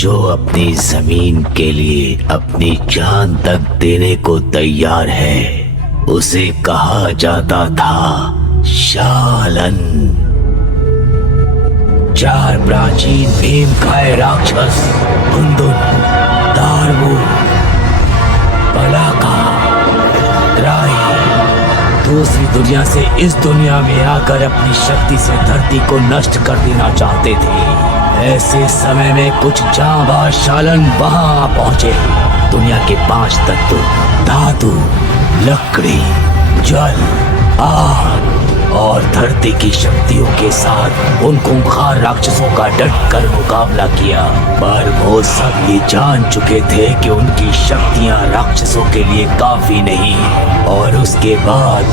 जो अपनी जमीन के लिए अपनी जान तक देने को तैयार है उसे कहा जाता था शालन। 4 प्राचीन भीमकाय राक्षस कुंदुन, दारवू, पलाका, त्राई दूसरी दुनिया से इस दुनिया में आकर अपनी शक्ति से धरती को नष्ट कर देना चाहते थे। ऐसे समय में कुछ जांबाज शालन वहां पहुंचे। दुनिया के 5 तत्व धातु, लकड़ी, जल, आग और धरती की शक्तियों के साथ उन खूंखार राक्षसों का डट कर मुकाबला किया, पर वो सब ये जान चुके थे कि उनकी शक्तियां राक्षसों के लिए काफी नहीं। और उसके बाद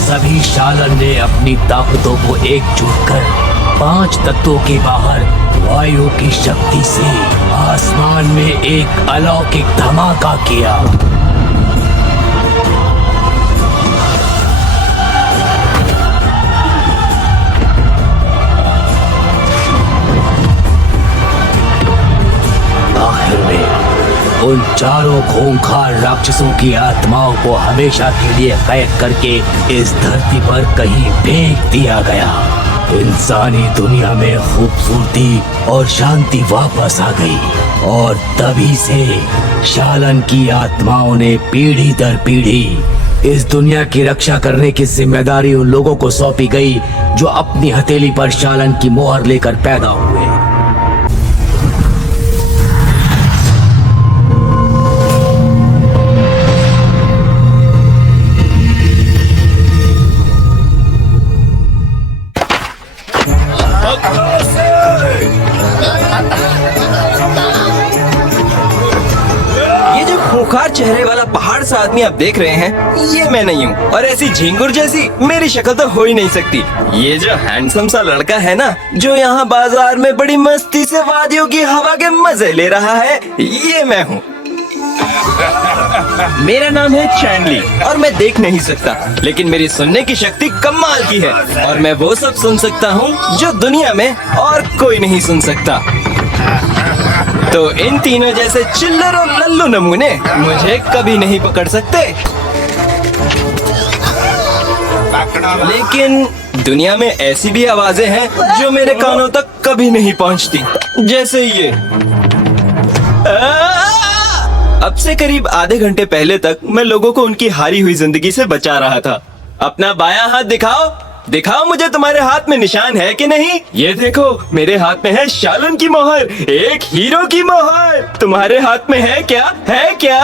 सभी शालन ने अपनी ताकतों को एकजुट कर 5 तत्वों के बाहर वायु की शक्ति से आसमान में एक अलौकिक धमाका किया। उन चारों खूंखार राक्षसों की आत्माओं को हमेशा के लिए कैद करके इस धरती पर कहीं फेंक दिया गया। इंसानी दुनिया में खूबसूरती और शांति वापस आ गई और तभी से शालन की आत्माओं ने पीढ़ी दर पीढ़ी इस दुनिया की रक्षा करने की जिम्मेदारी उन लोगों को सौंपी गई जो अपनी हथेली पर शालन की मोहर लेकर पैदा हुए। खूंखार चेहरे वाला पहाड़ सा आदमी आप देख रहे हैं, ये मैं नहीं हूँ। और ऐसी झिंगुर जैसी मेरी शक्ल तो हो ही नहीं सकती। ये जो हैंडसम सा लड़का है ना, जो यहाँ बाजार में बड़ी मस्ती से वादियों की हवा के मजे ले रहा है, ये मैं हूँ। मेरा नाम है चैनली और मैं देख नहीं सकता, लेकिन मेरी सुनने की शक्ति कमाल की है और मैं वो सब सुन सकता हूँ जो दुनिया में और कोई नहीं सुन सकता। तो इन तीनों जैसे चिल्लर और लल्लू नमूने मुझे कभी नहीं पकड़ सकते। लेकिन दुनिया में ऐसी भी आवाजें हैं जो मेरे कानों तक कभी नहीं पहुंचती, जैसे ये। अब से करीब आधे घंटे पहले तक मैं लोगों को उनकी हारी हुई जिंदगी से बचा रहा था। अपना बायां हाथ दिखाओ, दिखाओ मुझे तुम्हारे हाथ में निशान है कि नहीं। ये देखो, मेरे हाथ में है शालन की मोहर, एक हीरो की मोहर। तुम्हारे हाथ में है क्या? है क्या?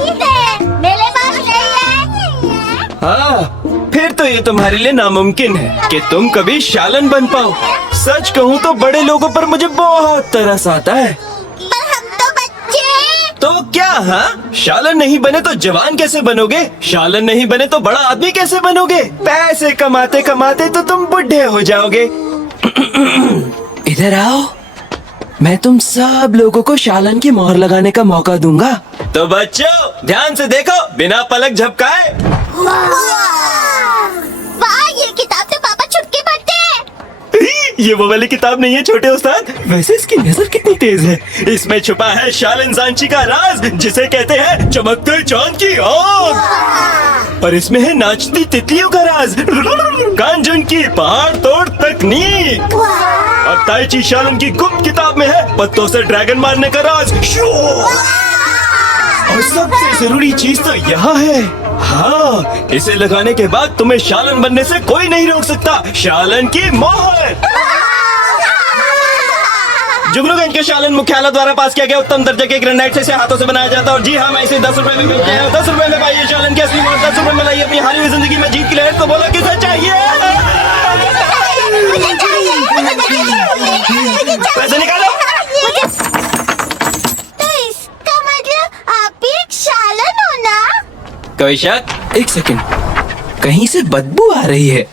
मेरे पास नहीं है। हाँ, फिर तो ये तुम्हारे लिए नामुमकिन है कि तुम कभी शालन बन पाओ। सच कहूँ तो बड़े लोगों पर मुझे बहुत तरस आता है। पर हम तो बच्चे हैं। तो क्या? हाँ, शालन नहीं बने तो जवान कैसे बनोगे? शालन नहीं बने तो बड़ा आदमी कैसे बनोगे? पैसे कमाते कमाते तो तुम बुढ़े हो जाओगे। इधर आओ, मैं तुम सब लोगों को शालन की मोहर लगाने का मौका दूंगा। तो बच्चों ध्यान से देखो, बिना पलक झपकाए। वाह, ये किताब तो पापा छुप के पढ़ते हैं। ये वो वाली किताब नहीं है छोटे उस्ताद। वैसे इसकी नजर कितनी तेज है। इसमें छुपा है शालन सांची का राज, जिसे कहते हैं चमकते चांद की आग। और इसमें है नाचती तितलियों का राज, कांजन की पहाड़ तोड़ तकनीक। और ताइची शालन की गुप्त किताब में है पत्तों से ड्रैगन मारने का राज। और सबसे जरूरी चीज तो यहाँ है। हाँ, इसे लगाने के बाद तुम्हें शालन बनने से कोई नहीं रोक सकता। शालन की मोहर। जुगनूगंज के शालन मुख्यालय द्वारा पास किया गया उत्तम दर्जे के ग्रेनाइट से हाथों से बनाया जाता है। और जी हाँ, मैं इसे 10 रुपए में बेचते हैं। 10 रुपए में पाइए शालन की असली मोहर। 10 रुपए में लाइए अपनी हारी हुई जिंदगी में जीत की लहर। तो बोलो किसे चाहिए? पैसे निकालो। तो इसका मतलब आप भी एक शालन हो ना? कोई शक? एक सेकंड, कहीं से बदबू आ रही है।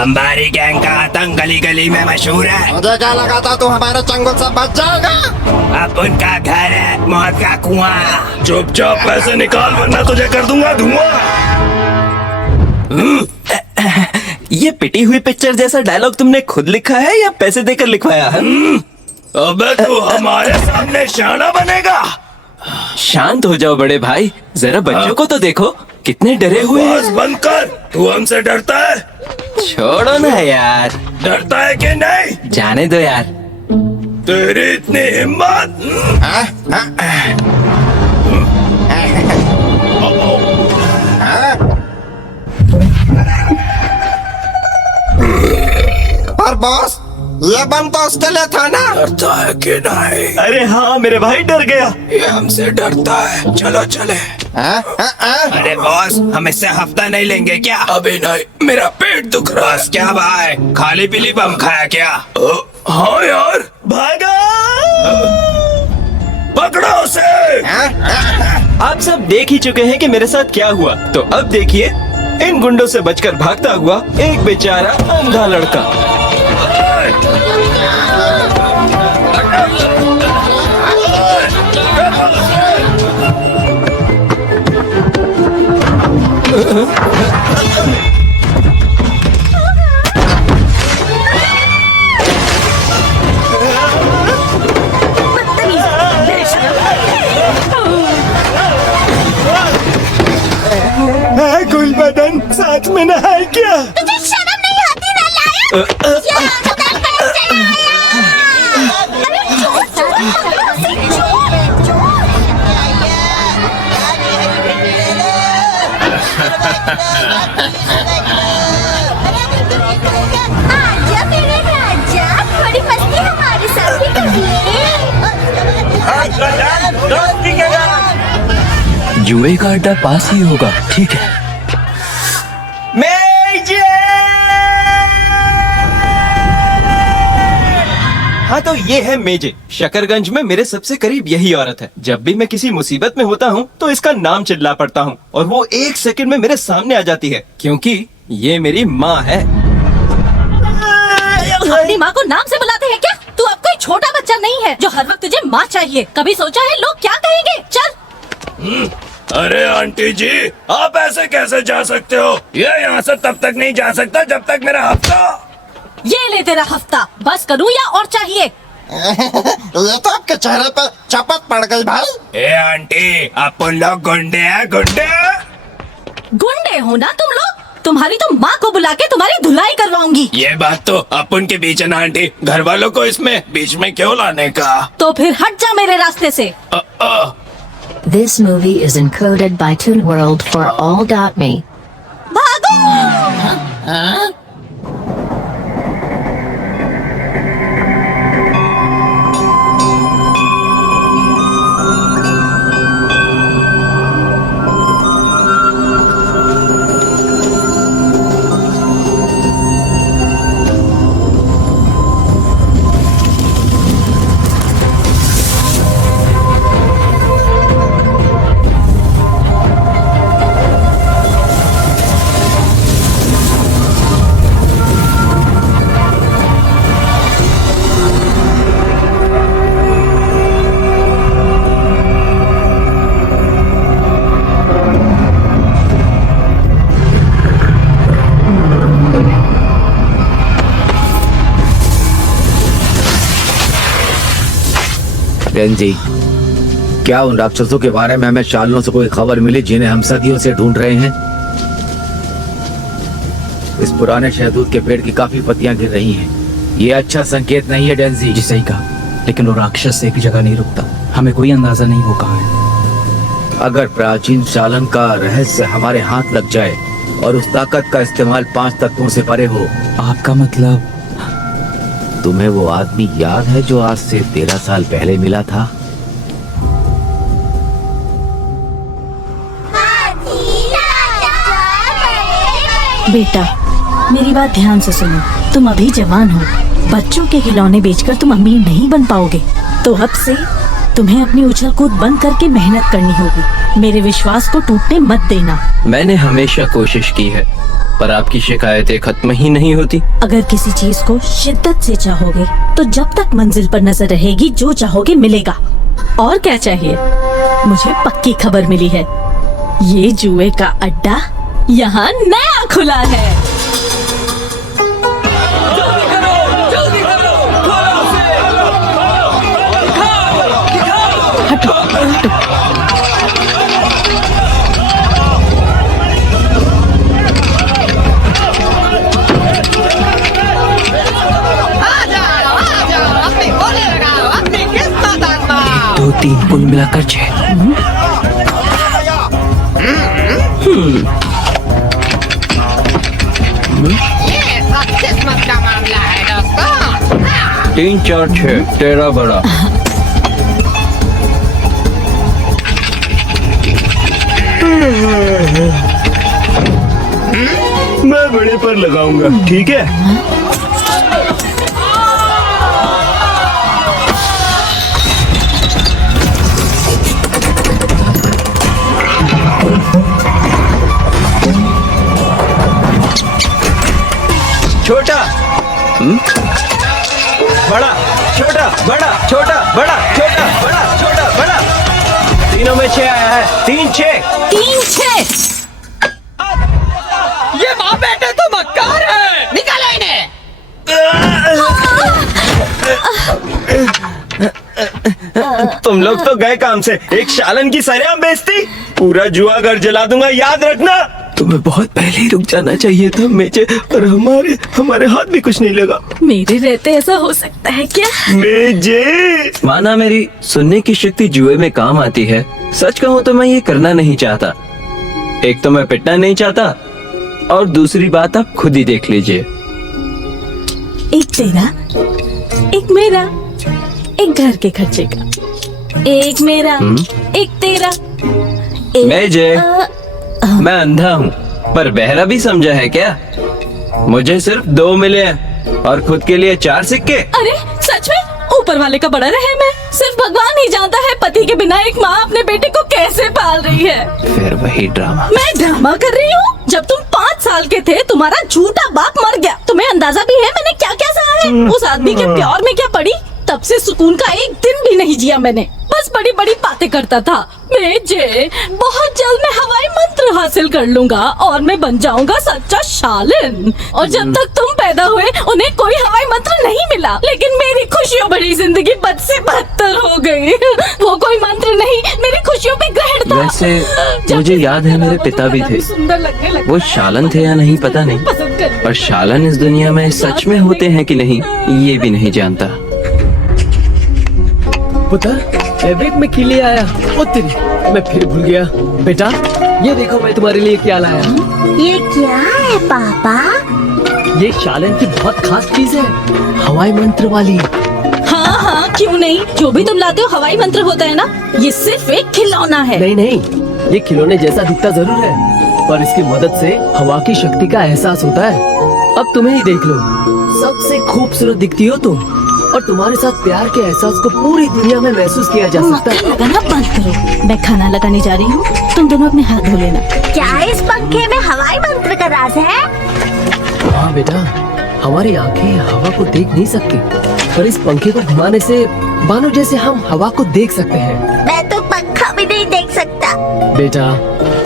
अंबारी गैंग का आतंक गली गली में मशहूर है। मुझे क्या लगा था तू हमारे चंगुल से बच जाएगा। अब उनका घर है मौत का कुआं। चुपचाप पैसे निकाल वरना तुझे कर दूंगा धुआं। ये पिटी हुई पिक्चर जैसा डायलॉग तुमने खुद लिखा है या पैसे देकर लिखवाया है? अबे तू हमारे सामने शाना बनेगा। शांत हो जाओ बड़े भाई, जरा बच्चों को तो देखो कितने डरे हुए बस हैं। बंद कर। तू हमसे डरता है? छोड़ो ना यार, डरता है कि नहीं? जाने दो यार। तेरी इतनी हिम्मत। पर बॉस, ये बम तो उसके लिए था ना। डरता है कि नहीं? अरे हाँ मेरे भाई डर गया। ये हमसे डरता है। चलो चले। अरे बॉस, हम इससे हफ्ता नहीं लेंगे क्या? अभी नहीं, मेरा पेट दुख रहा है। क्या भाई, खाली पीली बम खाया क्या? हाँ यार। भागा! पकड़ो उसे। आप सब देख ही चुके हैं कि मेरे साथ क्या हुआ, तो अब देखिए इन गुंडों से बचकर भागता हुआ एक बेचारा अंधा लड़का। गुलबदन साथ में नहाए क्या? तुझे शर्म नहीं आती ना लायक? क्या खतरनाक चला आजा मेरे राजा, थोड़ी मस्ती हमारे साथ भी करिए। जुए का अड्डा पास ही होगा, ठीक है। हाँ तो ये है मेजे। शकरगंज में मेरे सबसे करीब यही औरत है। जब भी मैं किसी मुसीबत में होता हूँ तो इसका नाम चिल्ला पड़ता हूँ और वो 1 सेकंड में मेरे सामने आ जाती है, क्योंकि ये मेरी माँ है। अपनी माँ को नाम से बुलाते हैं क्या? तू अब कोई छोटा बच्चा नहीं है जो हर वक्त तुझे माँ चाहिए। कभी सोचा है लोग क्या कहेंगे? चल। अरे आंटी जी, आप ऐसे कैसे जा सकते हो? ये यहाँ से तब तक नहीं जा सकता जब तक मेरा हफ्ता। ये ले तेरा हफ्ता। बस करूँ या और चाहिए? ये तो आपके चेहरे पे चपत पड़ गई भाई। ए आंटी, अपन लोग गुंडे हैं, गुंडे। गुंडे हो ना तुम लोग? तुम्हारी तो माँ को बुला के तुम्हारी धुलाई करवाऊंगी। ये बात तो अपन के बीच है ना आंटी, घर वालों को इसमें बीच में क्यों लाने का? तो फिर हट जा मेरे रास्ते से। This movie is encoded by Toon World for all.me. भागो! जी, क्या उन राक्षसों के बारे में हमें शालनों से कोई खबर मिली जिन्हें हम सदियों से ढूंढ रहे हैं? इस पुराने शहतूत के पेड़ की काफी पत्तियां गिर रही हैं। ये अच्छा संकेत नहीं है डेंजी। जी सही कहा, लेकिन वो राक्षस एक जगह नहीं रुकता। हमें कोई अंदाजा नहीं वो कहाँ है। अगर प्राचीन शालन का रहस्य हमारे हाथ लग जाए और उस ताकत का इस्तेमाल 5 तत्वों से परे हो। आपका मतलब? तुम्हें वो आदमी याद है जो आज से 13 साल पहले मिला था? बेटा, मेरी बात ध्यान से सुनो। तुम अभी जवान हो। बच्चों के खिलौने बेचकर तुम अमीर नहीं बन पाओगे। तो अब से तुम्हें अपनी उछल कूद बंद करके मेहनत करनी होगी। मेरे विश्वास को टूटने मत देना। मैंने हमेशा कोशिश की है, पर आपकी शिकायतें खत्म ही नहीं होती। अगर किसी चीज को शिद्दत से चाहोगे तो जब तक मंजिल पर नजर रहेगी जो चाहोगे मिलेगा। और क्या चाहिए? मुझे पक्की खबर मिली है, ये जुए का अड्डा यहाँ नया खुला है। हटो, हटो। दो तीन कुल मिलाकर 6। ये सब किस्मत का मामला है दोस्तों। 3 4 6 13 बड़ा। मैं बड़े पर लगाऊंगा, ठीक है? छोटा बड़ा छोटा बड़ा छोटा बड़ा छोटा बड़ा छोटा बड़ा, तीनों में 6 आया है। 3 6 3 6। ये माँ बेटे तो मक्कार है, निकालो इन्हें। तुम लोग तो गए काम से, एक शालन की सरेआम बेइज्जती। पूरा जुआ घर जला दूंगा, याद रखना। तुम्हें बहुत पहले ही रुक जाना चाहिए था मेजे, और हमारे हाथ भी कुछ नहीं लगा। मेरे रहते ऐसा हो सकता है क्या? मेजे माना मेरी सुनने की शक्ति जुए में काम आती है। सच कहूँ तो मैं ये करना नहीं चाहता। एक तो मैं पिटना नहीं चाहता, और दूसरी बात आप खुद ही देख लीजिए। एक तेरा, एक मेरा, एक घर के खर्चे का, एक मेरा, एक तेरा, एक मेजे, मैं अंधा हूँ पर बहरा भी समझा है क्या? मुझे सिर्फ 2 मिले हैं और खुद के लिए 4 सिक्के। अरे सच में? ऊपर वाले का बड़ा रहम है। सिर्फ भगवान ही जानता है पति के बिना एक माँ अपने बेटे को कैसे पाल रही है। फिर वही ड्रामा। मैं ड्रामा कर रही हूँ? जब तुम 5 साल के थे तुम्हारा झूठा बाप मर गया। तुम्हें अंदाजा भी है मैंने क्या क्या सहा है? उस आदमी के प्यार में क्या पड़ी? तब से सुकून का एक दिन भी नहीं जिया मैंने। बस बड़ी बड़ी बातें करता था। मेजे, बहुत जल्द मैं हवाई मंत्र हासिल कर लूंगा और मैं बन जाऊंगा सच्चा शालन। और जब तक तुम पैदा हुए उन्हें कोई हवाई मंत्र नहीं मिला, लेकिन मेरी खुशियों भरी जिंदगी बद से बदतर हो गई। वो कोई मंत्र नहीं, मेरी खुशियों पे ग्रहण था। वैसे मुझे याद है मेरे पिता भी थे। सुंदर लगने लगा। वो शालन थे या नहीं पता नहीं, पसंद कर। और शालन इस दुनिया में सच में होते हैं कि नहीं ये भी नहीं जानता। पुत्र, फैब्रिक में खिली आया। ओ तेरी, मैं फिर भूल गया। बेटा, ये देखो मैं तुम्हारे लिए क्या लाया। ये क्या है पापा? ये शालन की बहुत खास चीज है, हवाई मंत्र वाली। हाँ हाँ, क्यों नहीं? जो भी तुम लाते हो हवाई मंत्र होता है ना। ये सिर्फ एक खिलौना है। नहीं नहीं, ये खिलौने जैसा दिखता जरूर है, पर इसकी मदद से हवा की शक्ति का एहसास होता है। अब तुम्हें ही देख लो, सबसे खूबसूरत दिखती हो तुम, और तुम्हारे साथ प्यार के एहसास को पूरी दुनिया में महसूस किया जा सकता है। लगाना बंद करो, मैं खाना लगाने जा रही हूँ। तुम दोनों अपने हाथ धो लेना। क्या इस पंखे में हवाई मंत्र का राज है? हाँ बेटा, हमारी आंखें हवा को देख नहीं सकती, पर इस पंखे को घुमाने से मानो जैसे हम हवा को देख सकते हैं। मैं तो पंखा भी नहीं देख सकता। बेटा,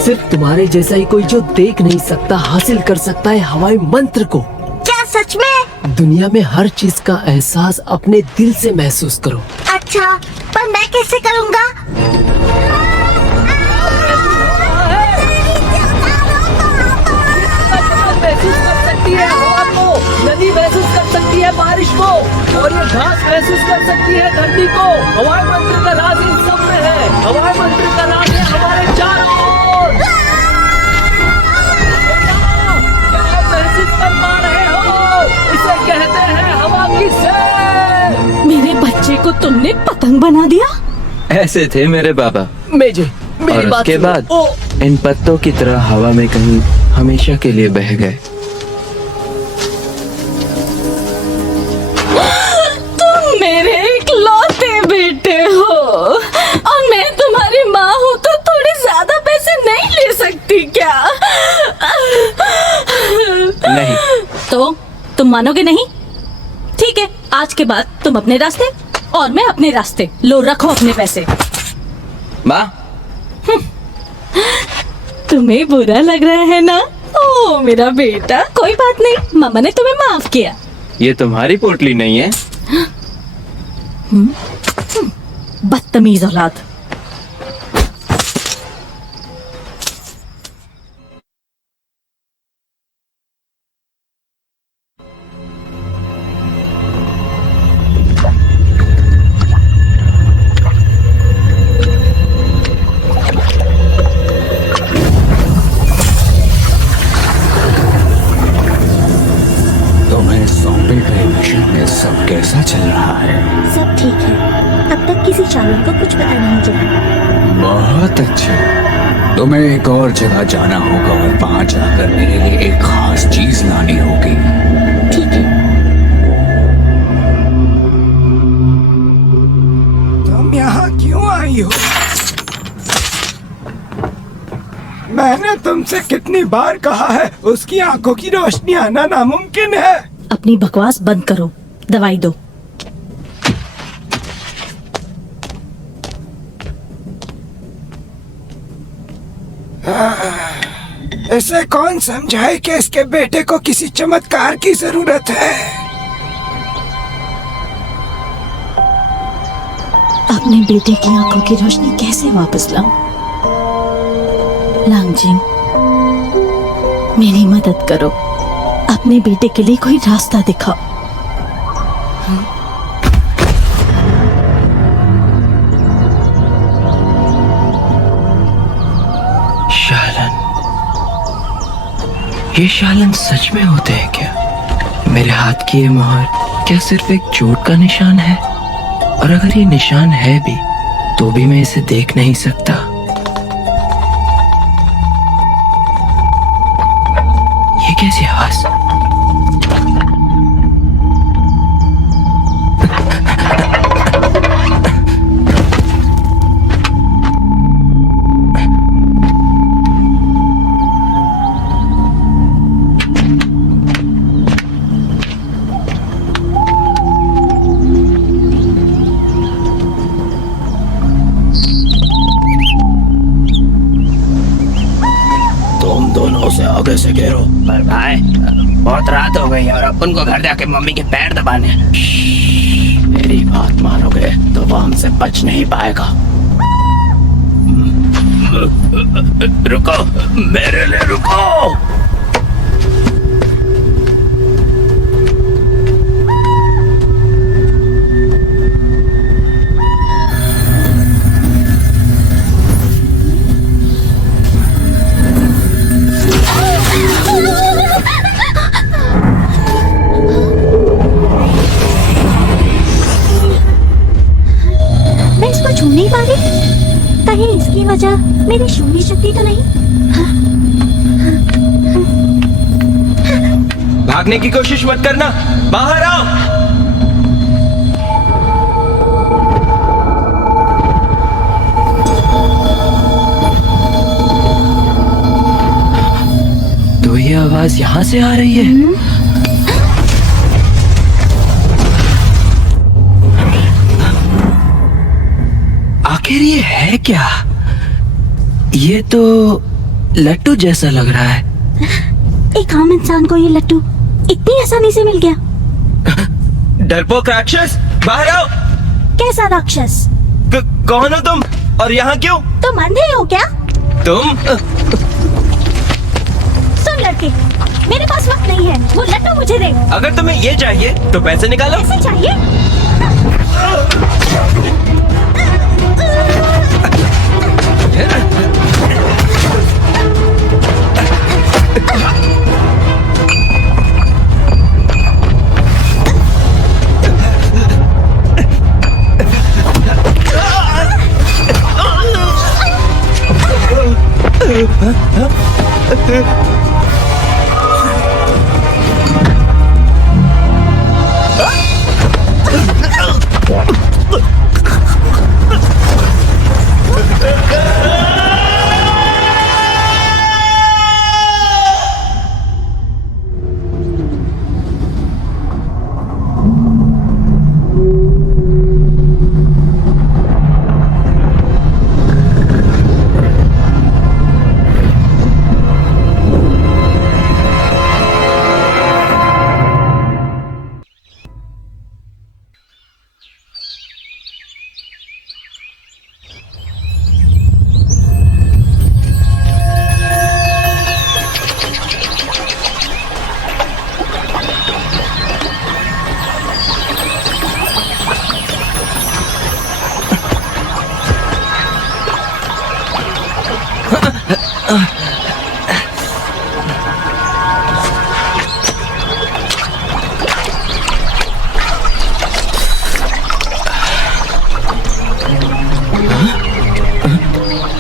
सिर्फ तुम्हारे जैसा ही कोई जो देख नहीं सकता हासिल कर सकता है हवाई मंत्र को। क्या सच में? दुनिया में हर चीज का एहसास अपने दिल से महसूस करो। अच्छा, पर मैं कैसे करूँगा? महसूस कर सकती है हवा को, नदी महसूस कर सकती है बारिश को, और ये घास महसूस कर सकती है धरती को। हवाई मंत्र का राज इन सब में है। हवाई मंत्र का राज है हमारे चारों ओर। क्या आप महसूस कर पा रहे हो? इसे कहते हैं हवा की सैर। मेरे बच्चे को तुमने पतंग बना दिया। ऐसे थे मेरे बाबा। मेजे, मेरी और बात उसके सुनो। बाद ओ, इन पत्तों की तरह हवा में कहीं हमेशा के लिए बह गए। तुम मेरे इकलौते बेटे हो, और मैं तुम्हारी माँ हूँ तो थोड़े ज्यादा पैसे नहीं ले सकती क्या? मानोगे नहीं? ठीक है, आज के बाद तुम अपने रास्ते और मैं अपने रास्ते। लो रखो अपने पैसे। माँ, तुम्हें बुरा लग रहा है ना? ओ मेरा बेटा, कोई बात नहीं, मामा ने तुम्हें माफ किया। ये तुम्हारी पोटली नहीं है। बदतमीज औलाद। तुम्हें सौंपे गए मिशन में सब कैसा चल रहा है? सब ठीक है, अब तक किसी चालक को कुछ पता नहीं चला। बहुत अच्छा। तुम्हें एक और जगह जाना होगा और वहां जाकर मेरे लिए एक खास चीज लानी होगी। ठीक है। तुम यहाँ क्यों आई हो? मैंने तुमसे कितनी बार कहा है, उसकी आंखों की रोशनी आना नामुमकिन है। अपनी बकवास बंद करो, दवाई दो। इसे कौन समझाए कि इसके बेटे को किसी चमत्कार की जरूरत है? अपने बेटे की आंखों की रोशनी कैसे वापस लाऊं? लांगजिंग, मेरी मदद करो, अपने बेटे के लिए कोई रास्ता दिखाओ। शालन, ये शालन सच में होते हैं क्या? मेरे हाथ की ये मोहर क्या सिर्फ एक चोट का निशान है? और अगर ये निशान है भी, तो भी मैं इसे देख नहीं सकता। ये कैसी आवाज? तुम दोनों से आगे से घेरो। पर भाई, बहुत रात हो गई और अपन को घर जाके मम्मी के पैर दबाने हैं। मेरी बात मानोगे तो वो हमसे बच नहीं पाएगा। रुको, मेरे लिए रुको। मैं इसको छू नहीं पा रही। कहीं इसकी वजह मेरी शून्य शक्ति तो नहीं? भागने की कोशिश मत करना, बाहर आओ। तो ये आवाज यहाँ से आ रही है। आखिर ये है क्या? ये तो लट्टू जैसा लग रहा है। एक आम इंसान को ये लट्टू इतनी आसानी से मिल गया। डरपोक राक्षस, बाहर आओ। कैसा राक्षस? कौन हो तुम और यहाँ क्यों? तुम अंधे हो क्या? तुम सुन लड़के, मेरे पास वक्त नहीं है, वो लट्टू मुझे दे। अगर तुम्हें ये चाहिए तो पैसे निकालो। कैसे चाहिए?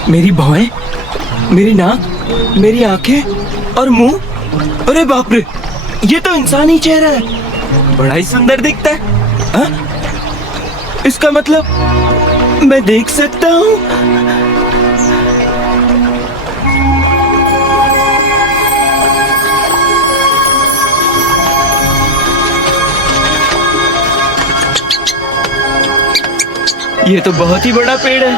मेरी भौएं, मेरी नाक, मेरी आंखें और मुंह। अरे बाप रे, ये तो इंसानी चेहरा है। बड़ा ही सुंदर दिखता है। हाँ? इसका मतलब मैं देख सकता हूँ? ये तो बहुत ही बड़ा पेड़ है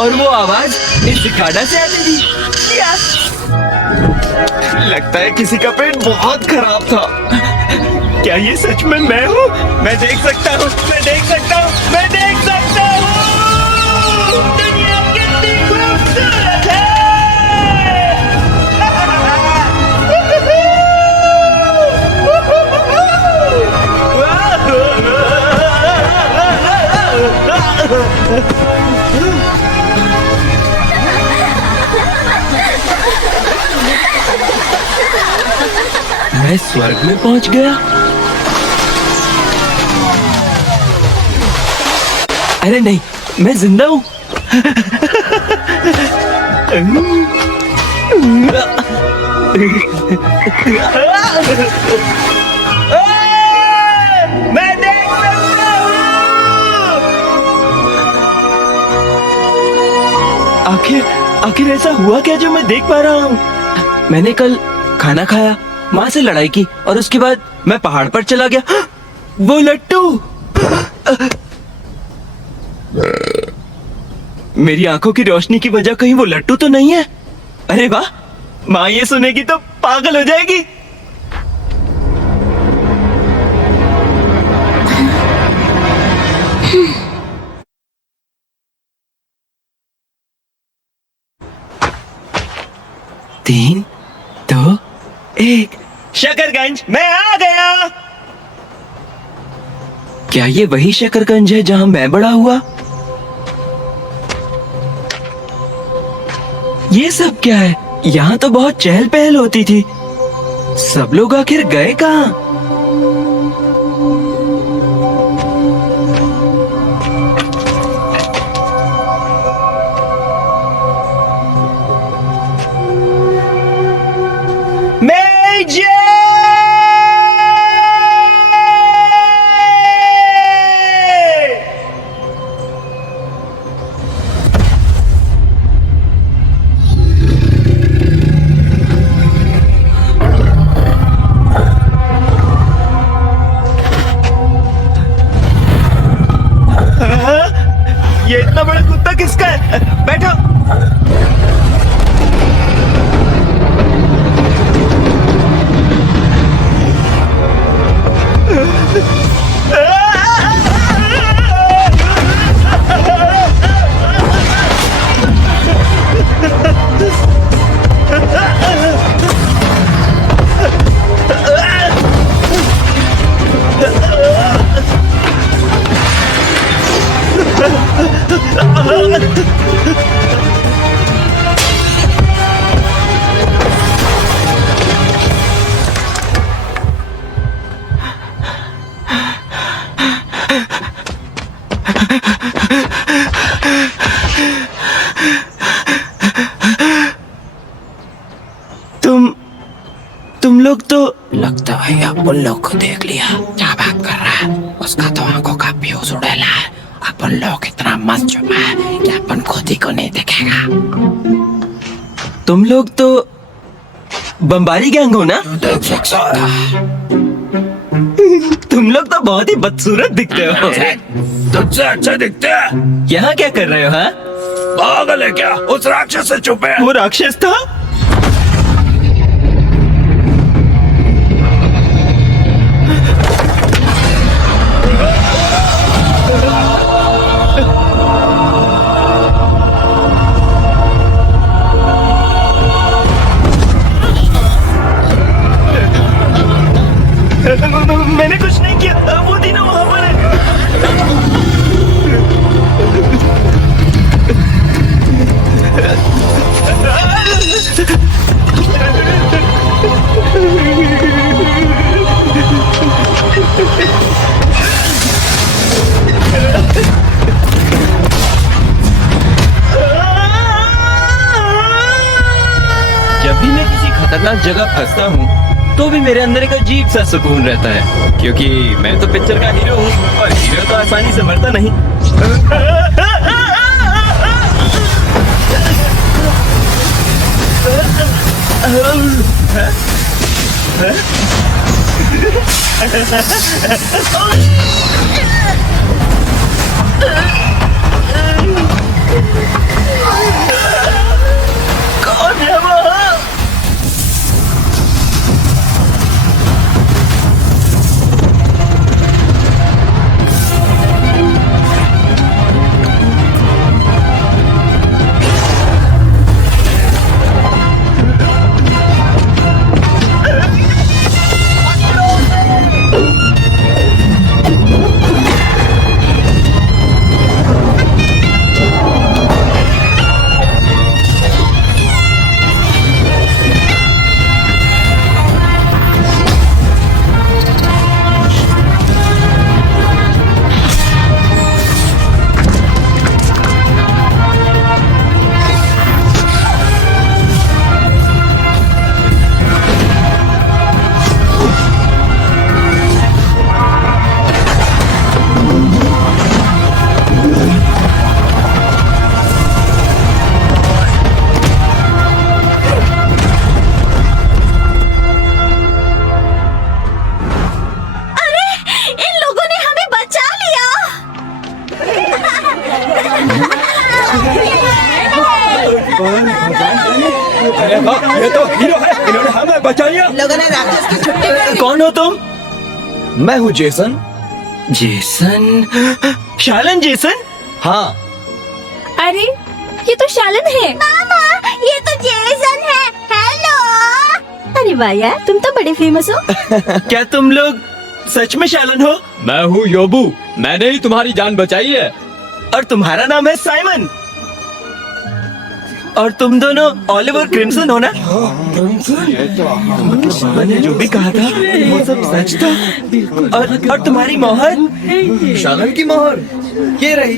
और वो आवाज इस सिकाडा से आती थी। लगता है किसी का पेट बहुत खराब था। क्या ये सच में मैं हूँ? मैं देख सकता हूँ, मैं देख सकता हूँ, मैं देख सकता हूँ। दुनिया कितनी खूबसूरत है। मैं स्वर्ग में पहुंच गया। अरे नहीं, मैं जिंदा हूं। मैं देख सकता हूं। आखिर ऐसा हुआ क्या जो मैं देख पा रहा हूँ? मैंने कल खाना खाया, माँ से लड़ाई की और उसके बाद मैं पहाड़ पर चला गया। वो लट्टू! मेरी आंखों की रोशनी की वजह कहीं वो लट्टू तो नहीं है? अरे वाह, माँ ये सुनेगी तो पागल हो जाएगी। तीन, दो, एक। शकरगंज, मैं आ गया। क्या ये वही शकरगंज है जहां मैं बड़ा हुआ? ये सब क्या है? यहाँ तो बहुत चहल पहल होती थी। सब लोग आखिर गए कहाँ? ये इतना बड़ा कुत्ता किसका है? बैठो। तुम लोग तो लगता है अपन लोग को देख लिया। क्या बात कर रहा है? उसका तो आंखों का फ्यूज उड़ेला है। अपन लोग इतना मस्त छुपा है कि अपन खुद ही को नहीं देखेगा। तुम लोग तो बम्बारी गैंग हो ना? देख सकता है। तुम लोग तो बहुत ही बदसूरत दिखते हो। तुझसे अच्छा दिखते हैं। यहाँ क्या कर रहे हो? हाँ, पागल है क्या? उस राक्षस से छुपे। वो राक्षस था? मैंने कुछ नहीं किया। वो तीनों वहां पर है। खतरनाक जगह फंसता हूँ तो भी मेरे अंदर एक अजीब सा सुकून रहता है, क्योंकि मैं तो पिक्चर का हीरो हूँ और हीरो तो आसानी से मरता नहीं। कौन है वो? ये तो हीरो है, इन्होंने हमें बचा लिया। लोगों ने राक्षस की छुट्टी में कौन हो तुम? मैं हूँ जेसन। जेसन? शालन जेसन? हाँ। अरे ये तो शालन है। मामा, ये तो जेसन है। हेलो। अरे वाह यार, तुम तो बड़े फेमस हो। क्या तुम लोग सच में शालन हो? मैं हूँ योबू, मैंने ही तुम्हारी जान बचाई है। और तुम्हारा नाम है साइमन। और तुम दोनों ऑलिवर क्रिम्सन हो ना? मैंने जो भी कहा था वो सब सच था। और तुम्हारी मोहर? शालन की मोहर ये रही।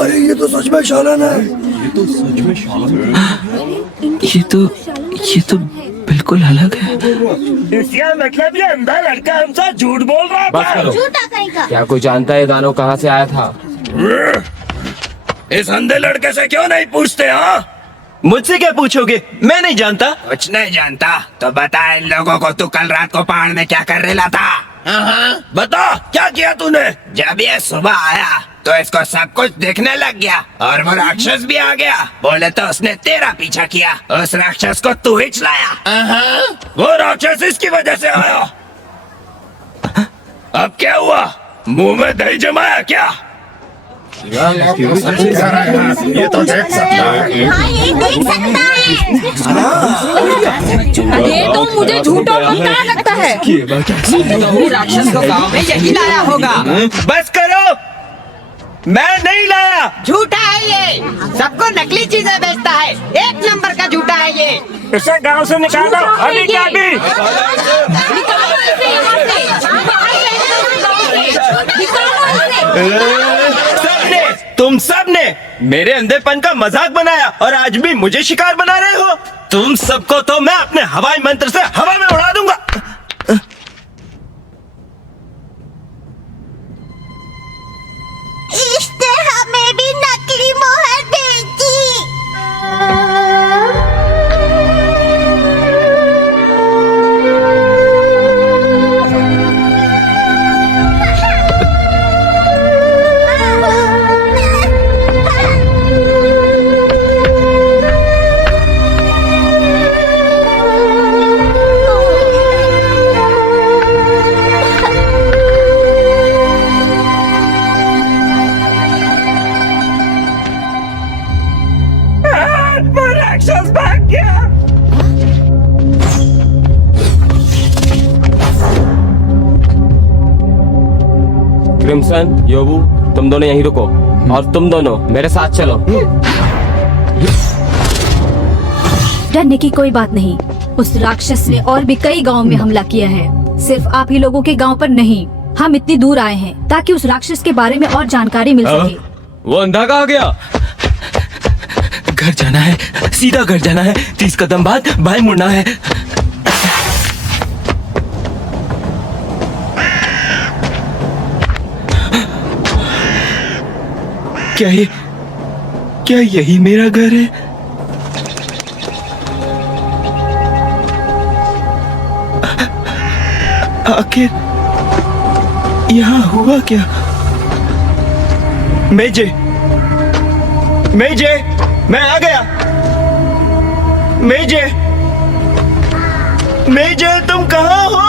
अरे ये तो सच में शालन है। ये तो बिल्कुल अलग है। इसका मतलब ये अंधा लड़का हमसे झूठ बोल रहा था। झूठा कहीं का। क्या कोई जानता है दानो कहाँ से आया था? इस अंधे लड़के से क्यों नहीं पूछते? हाँ, मुझसे क्या पूछोगे? मैं नहीं जानता। कुछ नहीं जानता तो बता इन लोगों को तू कल रात को पहाड़ में क्या कर रहा था? बता क्या किया तूने? जब ये सुबह आया तो इसको सब कुछ दिखने लग गया और वो राक्षस भी आ गया। बोले तो उसने तेरा पीछा किया। उस राक्षस को तू ही चलाया। वो राक्षस इसकी वजह से आया। अब क्या हुआ? मुंह में दही जमाया क्या? ये तो देख सकता है। हाँ, ये देख सकता है। ये तो मुझे झूठ और मक्कार लगता है। राक्षस को गाँव में यही लाया होगा। बस करो, मैं नहीं लाया। झूठा है ये, सबको नकली चीजें बेचता है। एक नंबर का झूठा है ये। इसे गांव से निकालो अभी क्या भी। सबने, तुम सबने मेरे अंधेपन का मजाक बनाया और आज भी मुझे शिकार बना रहे हो। तुम सबको तो मैं अपने हवाई मंत्र से हवा में उड़ा दूंगा। इसने हमें भी नकली मोहर बेची। वो राक्षस भाग गया। क्रिम्सन, योबू, तुम दोनों यहीं रुको और तुम दोनों मेरे साथ चलो। डरने की कोई बात नहीं। उस राक्षस ने और भी कई गांव में हमला किया है, सिर्फ आप ही लोगों के गांव पर नहीं। हम इतनी दूर आए हैं ताकि उस राक्षस के बारे में और जानकारी मिल सके। वो अंधा कहाँ गया? घर जाना है, सीधा घर जाना है। 30 कदम बाद बाएं मुड़ना है। क्या यही मेरा घर है? आखिर यहाँ हुआ क्या? मेजे, मैं आ गया। मेजे, तुम कहाँ हो?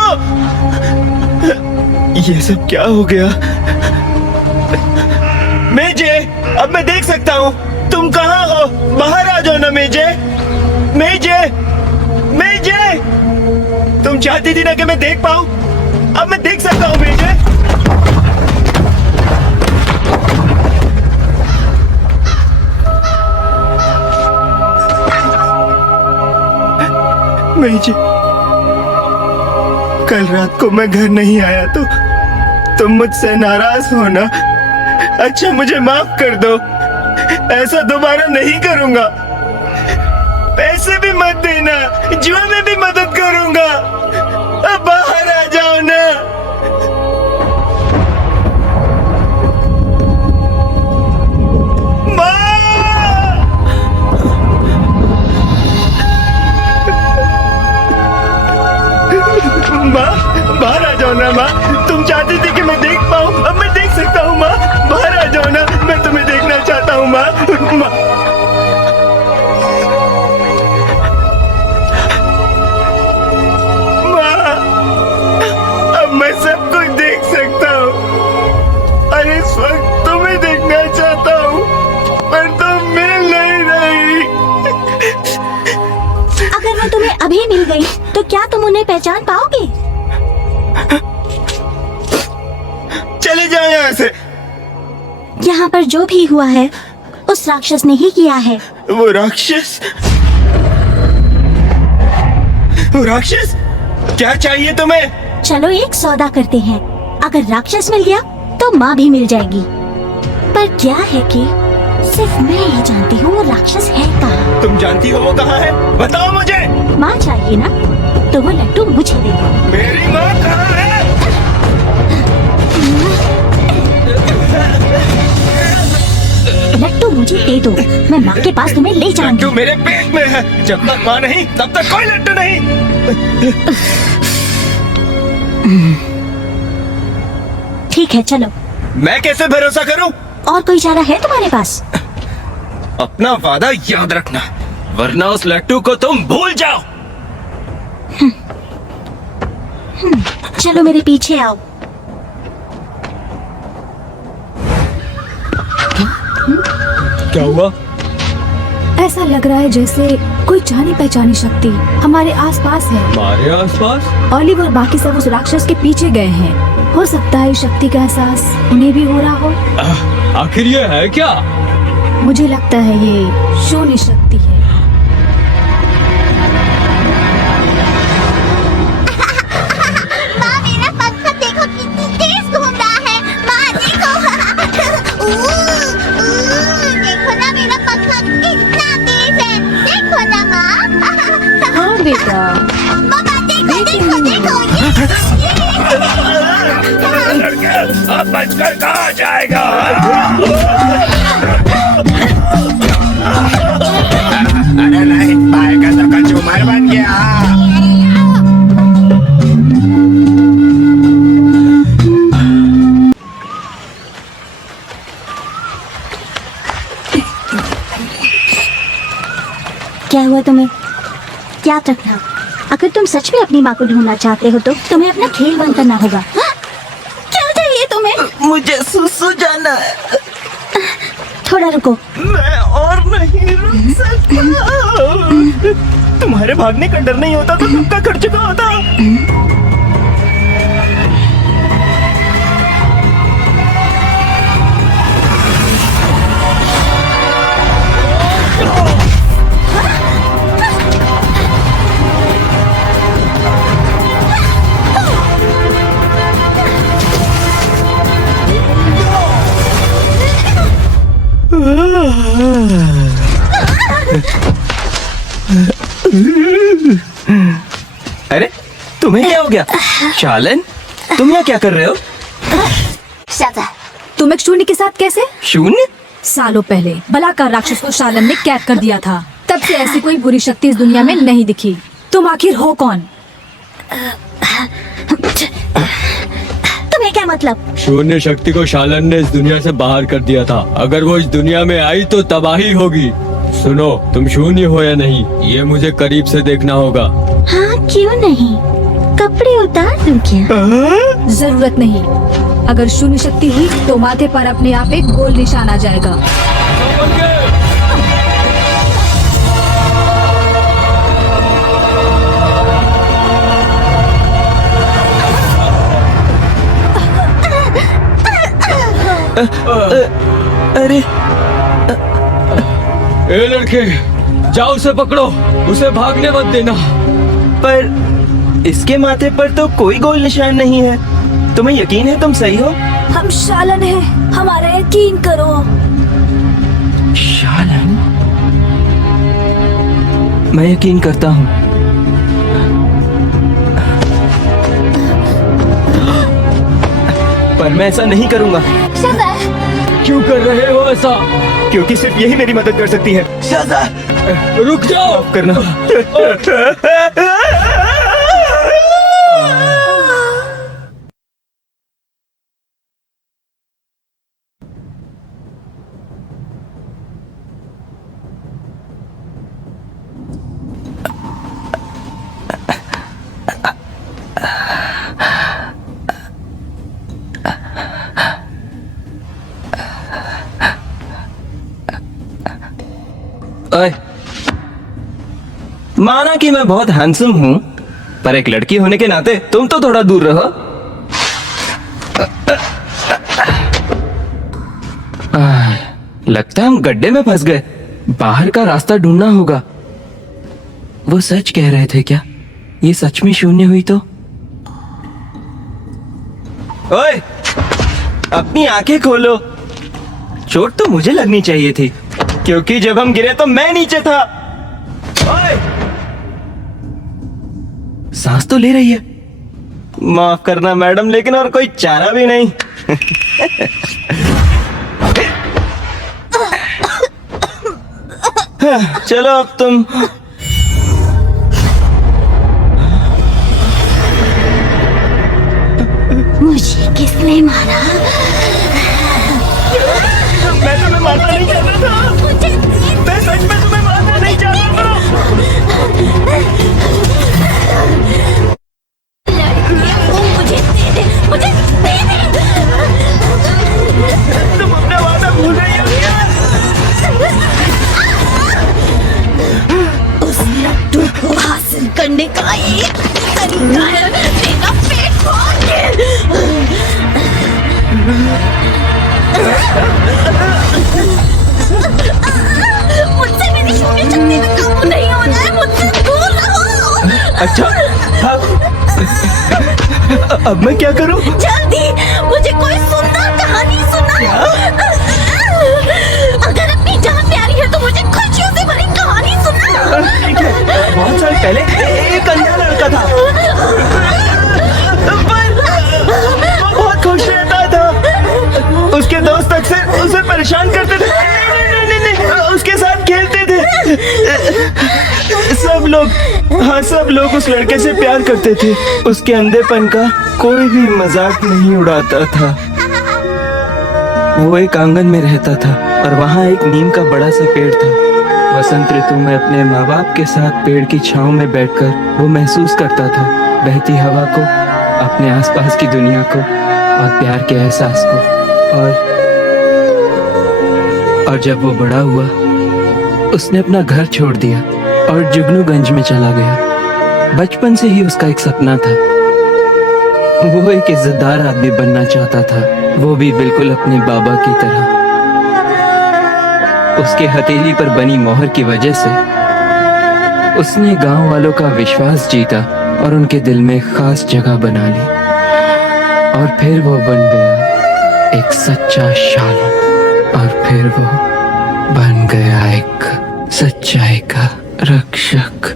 ये सब क्या हो गया? मेजे, अब मैं देख सकता हूँ। तुम कहाँ हो? बाहर आ जाओ ना मेजे। तुम चाहती थी ना कि मैं देख पाऊँ? अब मैं देख सकता हूँ मेजे। मेजे, कल रात को मैं घर नहीं आया तो तुम मुझसे नाराज हो ना? अच्छा, मुझे माफ कर दो। ऐसा दोबारा नहीं करूंगा। पैसे भी मत देना, जुआ में भी मदद करूंगा। अब बाहर आ जाओ ना। माँ, बाहर आ जाओ ना माँ। तुम चाहती थी कि मैं देख पाऊँ, अब मैं देख सकता हूँ माँ। बाहर आ जाओ ना, मैं तुम्हें देखना चाहता हूँ माँ। माँ, अब मैं सब कुछ देख सकता हूँ और इस वक्त तुम्हें देखना चाहता हूँ, पर तुम मिल नहीं रही। अगर मैं तुम्हें अभी मिल गई तो क्या तुम उन्हें पहचान पाओगे? चले जाओ यहाँ से। यहाँ पर जो भी हुआ है उस राक्षस ने ही किया है। वो राक्षस? क्या चाहिए तुम्हें? चलो एक सौदा करते हैं। अगर राक्षस मिल गया तो माँ भी मिल जाएगी। पर क्या है कि सिर्फ मैं ही जानती हूँ वो राक्षस है कहाँ। तुम जानती हो वो कहाँ है? बताओ मुझे। माँ चाहिए ना, तो वो लड्डू मुझे दे दो। मेरी माँ कहाँ है? लड्डू मुझे दे दो, मैं माँ के पास तुम्हें ले जाऊंगी। लड्डू मेरे पेट में है। जब तक माँ नहीं तब तक कोई लड्डू नहीं। ठीक है, चलो। मैं कैसे भरोसा करूं? और कोई चारा है तुम्हारे पास? अपना वादा याद रखना, वरना उस लट्टू को तुम भूल जाओ। चलो मेरे पीछे आओ। क्या हुआ? ऐसा लग रहा है जैसे कोई जानी पहचानी शक्ति हमारे आसपास है। हमारे आसपास? ऑलिव और बाकी सब उस राक्षस के पीछे गए हैं। हो सकता है इस शक्ति का एहसास उन्हें भी हो रहा हो। आखिर ये है क्या? मुझे लगता है ये शून्य शक्ति है। माँ, मेरा पंखा देखो कितनी तेज घूम रहा है। माँ देखो। देखो ना, मेरा पंखा कितना तेज है। देखो ना माँ। हाँ बेटा। पापा देखो, देखो। अब बचकर कहाँ जाएगा? अरे नहीं पाएगा तो कचूमर बन गया। क्या हुआ तुम्हें? याद रखना, अगर तुम सच में अपनी माँ को ढूंढना चाहते हो तो तुम्हें अपना खेल बंद करना होगा। क्या चाहिए तुम्हें? मुझे सुसु जाना है। थोड़ा रुको। मैं और नहीं रुक सकता। तुम्हारे भागने का डर नहीं होता तो तुम क्या कर चुका होता? अरे तुम्हें क्या हो गया? शालन, तुम यहाँ क्या कर रहे हो? तुम एक शून्य के साथ कैसे? शून्य? सालों पहले बलाकार राक्षस को शालन ने कैद कर दिया था। तब से ऐसी कोई बुरी शक्ति इस दुनिया में नहीं दिखी। तुम आखिर हो कौन? तुम्हें क्या मतलब? शून्य शक्ति को शालन ने इस दुनिया से बाहर कर दिया था। अगर वो इस दुनिया में आई तो तबाही होगी। सुनो, तुम शून्य हो या नहीं, ये मुझे करीब से देखना होगा। हाँ, क्यों नहीं? कपड़े उतार दूं क्या? जरूरत नहीं। अगर शून्य शक्ति हुई तो माथे पर अपने आप एक गोल निशान आ जाएगा। अरे ए लड़के, जाओ उसे पकड़ो, उसे भागने मत देना। पर इसके माथे पर तो कोई गोल निशान नहीं है। तुम्हें यकीन है तुम सही हो? हम शालन हैं, हमारा यकीन करो। शालन? मैं यकीन करता हूँ। पर मैं ऐसा नहीं करूँगा। क्यों कर रहे हो ऐसा? क्योंकि सिर्फ यही मेरी मदद कर सकती है। रुक जाओ। माफ करना। ओए, माना कि मैं बहुत हैंडसम हूँ, पर एक लड़की होने के नाते तुम तो थोड़ा दूर रहो। लगता है हम गड्ढे में फंस गए। बाहर का रास्ता ढूंढना होगा। वो सच कह रहे थे क्या? ये सच में शून्य हुई तो? ओए, अपनी आंखें खोलो। चोट तो मुझे लगनी चाहिए थी, क्योंकि जब हम गिरे तो मैं नीचे था। ओए! सांस तो ले रही है। माफ करना मैडम, लेकिन और कोई चारा भी नहीं। चलो अब तुम। मुझे किसने मारा? मैं तुम्हें मारना नहीं चाहता था। मैं सच में तुम्हें मारना नहीं चाहता था। मुझे दे दे। तुम अपना वादा भूल रही हो क्या? उस लड्डू को हासिल करने का एक तरीका है, तेरा पेट फाड़ के। मुझसे मेरी शून्य शक्ति का काबू नहीं हो रहा है। मुझसे दूर रहो। अच्छा, अब मैं क्या करूं? जल्दी मुझे कोई सुंदर कहानी सुनाओ। अगर अपनी जान प्यारी है तो मुझे खुशियों से भरी कहानी सुनाओ। ठीक है। बहुत साल पहले एक अंधा लड़का था, पर वो बहुत खुश रहता था। उसके दोस्त अक्सर उसे परेशान करते थे। नहीं, उसके साथ खेलते थे। सब लोग उस लड़के से प्यार करते थे। उसके अंधेपन का कोई भी मजाक नहीं उड़ाता था। वो एक आंगन में रहता था और वहाँ एक नीम का बड़ा सा पेड़ था। बसंत ऋतु में अपने माँ बाप के साथ पेड़ की छांव में बैठकर वो महसूस करता था बहती हवा को, अपने आसपास की दुनिया को और प्यार के एहसास को। और जब वो बड़ा हुआ, उसने अपना घर छोड़ दिया और जुगनूगंज में चला गया। बचपन से ही उसका एक सपना था। वो एक इज्जतदार आदमी बनना चाहता था, वो भी बिल्कुल अपने बाबा की तरह। उसके हथेली पर बनी मोहर की वजह से उसने गांव वालों का विश्वास जीता और उनके दिल में खास जगह बना ली। और फिर वो बन गया एक सच्चा शालन, और फिर वो बन गया एक सच्चाई का रक्षक।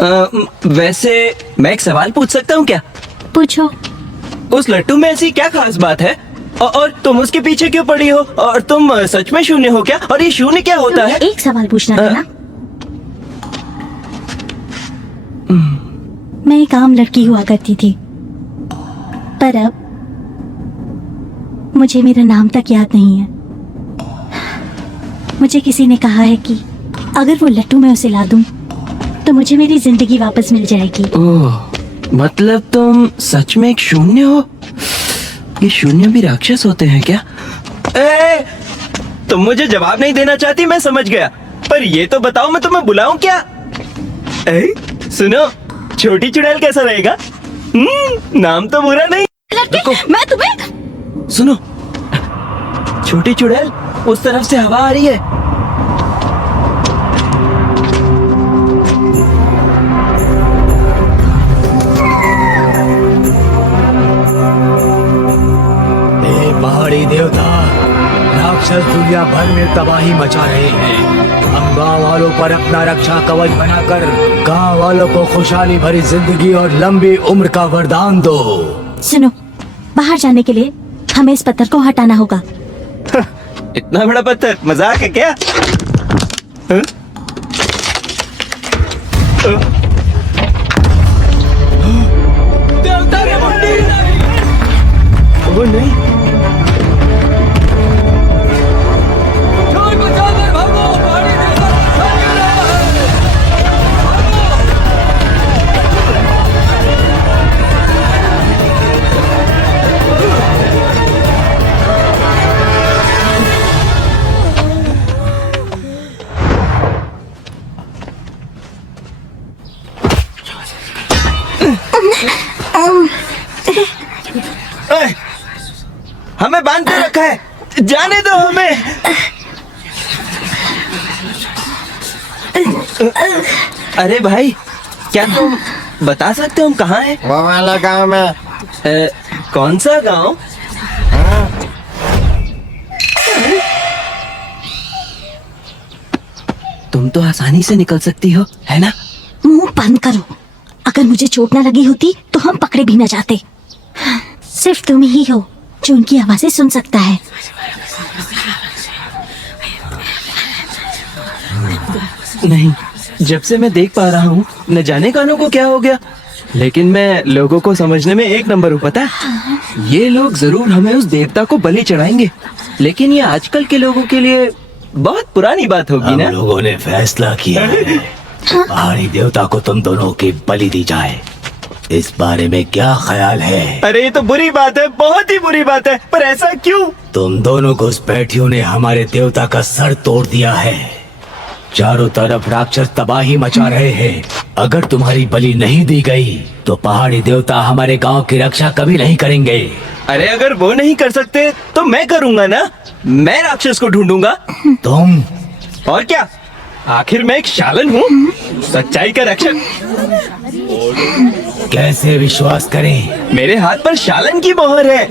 वैसे मैं एक सवाल पूछ सकता हूँ क्या? पूछो। उस लट्टू में ऐसी क्या खास बात है? और तुम उसके पीछे क्यों पड़ी हो? और तुम सच में शून्य हो क्या? और ये शून्य क्या होता है? एक सवाल पूछना था ना। मैं एक आम लड़की हुआ करती थी, पर अब मुझे मेरा नाम तक याद नहीं है। मुझे किसी ने कहा है कि अगर वो लट्टू मैं उसे ला दूं तो मुझे मेरी जिंदगी वापस मिल जाएगी। ओह, मतलब तुम सच में एक शून्य हो? ये शून्य भी राक्षस होते हैं क्या? तुम मुझे जवाब नहीं देना चाहती, मैं समझ गया, पर ये तो बताओ मैं तुम्हें बुलाऊं क्या? सुनो, छोटी चुड़ैल कैसा रहेगा? नाम तो बुरा नहीं। मैं तुम्हें सुनो, छोटी चुड़ैल, उस तरफ से हवा आ रही है। पहाड़ी देवता, राक्षस दुनिया भर में तबाही मचा रहे हैं। हम गांव वालों पर अपना रक्षा कवच बनाकर गांव वालों को खुशहाली भरी जिंदगी और लंबी उम्र का वरदान दो। सुनो, बाहर जाने के लिए हमें इस पत्थर को हटाना होगा। इतना बड़ा पत्थर, मजाक है क्या? देवता रे मुंडी! ओ नहीं, हमें बांध के रखा है, जाने दो हमें। अरे भाई, क्या तुम बता सकते हो हम कहाँ हैं? वो वाला गांव में। कौन सा गांव? तुम तो आसानी से निकल सकती हो, है ना? मुंह बंद करो। अगर मुझे चोट न लगी होती तो हम पकड़े भी न जाते। सिर्फ तुम ही हो जो उनकी आवाजें सुन सकता है। नहीं, जब से मैं देख पा रहा हूँ, न जाने कानों को क्या हो गया, लेकिन मैं लोगों को समझने में एक नंबर हूँ, पता है? ये लोग जरूर हमें उस देवता को बलि चढ़ाएंगे, लेकिन ये आजकल के लोगों के लिए बहुत पुरानी बात होगी ना? हम लोगों ने फैसला किया है, पहाड़ी देवता को तुम दोनों की बलि दी जाए। इस बारे में क्या ख्याल है? अरे ये तो बुरी बात है, बहुत ही बुरी बात है, पर ऐसा क्यों? तुम दोनों घुसपैठियों ने हमारे देवता का सर तोड़ दिया है। चारों तरफ राक्षस तबाही मचा रहे हैं। अगर तुम्हारी बलि नहीं दी गई तो पहाड़ी देवता हमारे गांव की रक्षा कभी नहीं करेंगे। अरे अगर वो नहीं कर सकते तो मैं करूंगा ना, मैं राक्षस को ढूंढूंगा। तुम? और क्या, आखिर मैं एक शालन हूँ, सच्चाई का रक्षक। कैसे विश्वास करें? मेरे हाथ पर शालन की मोहर है।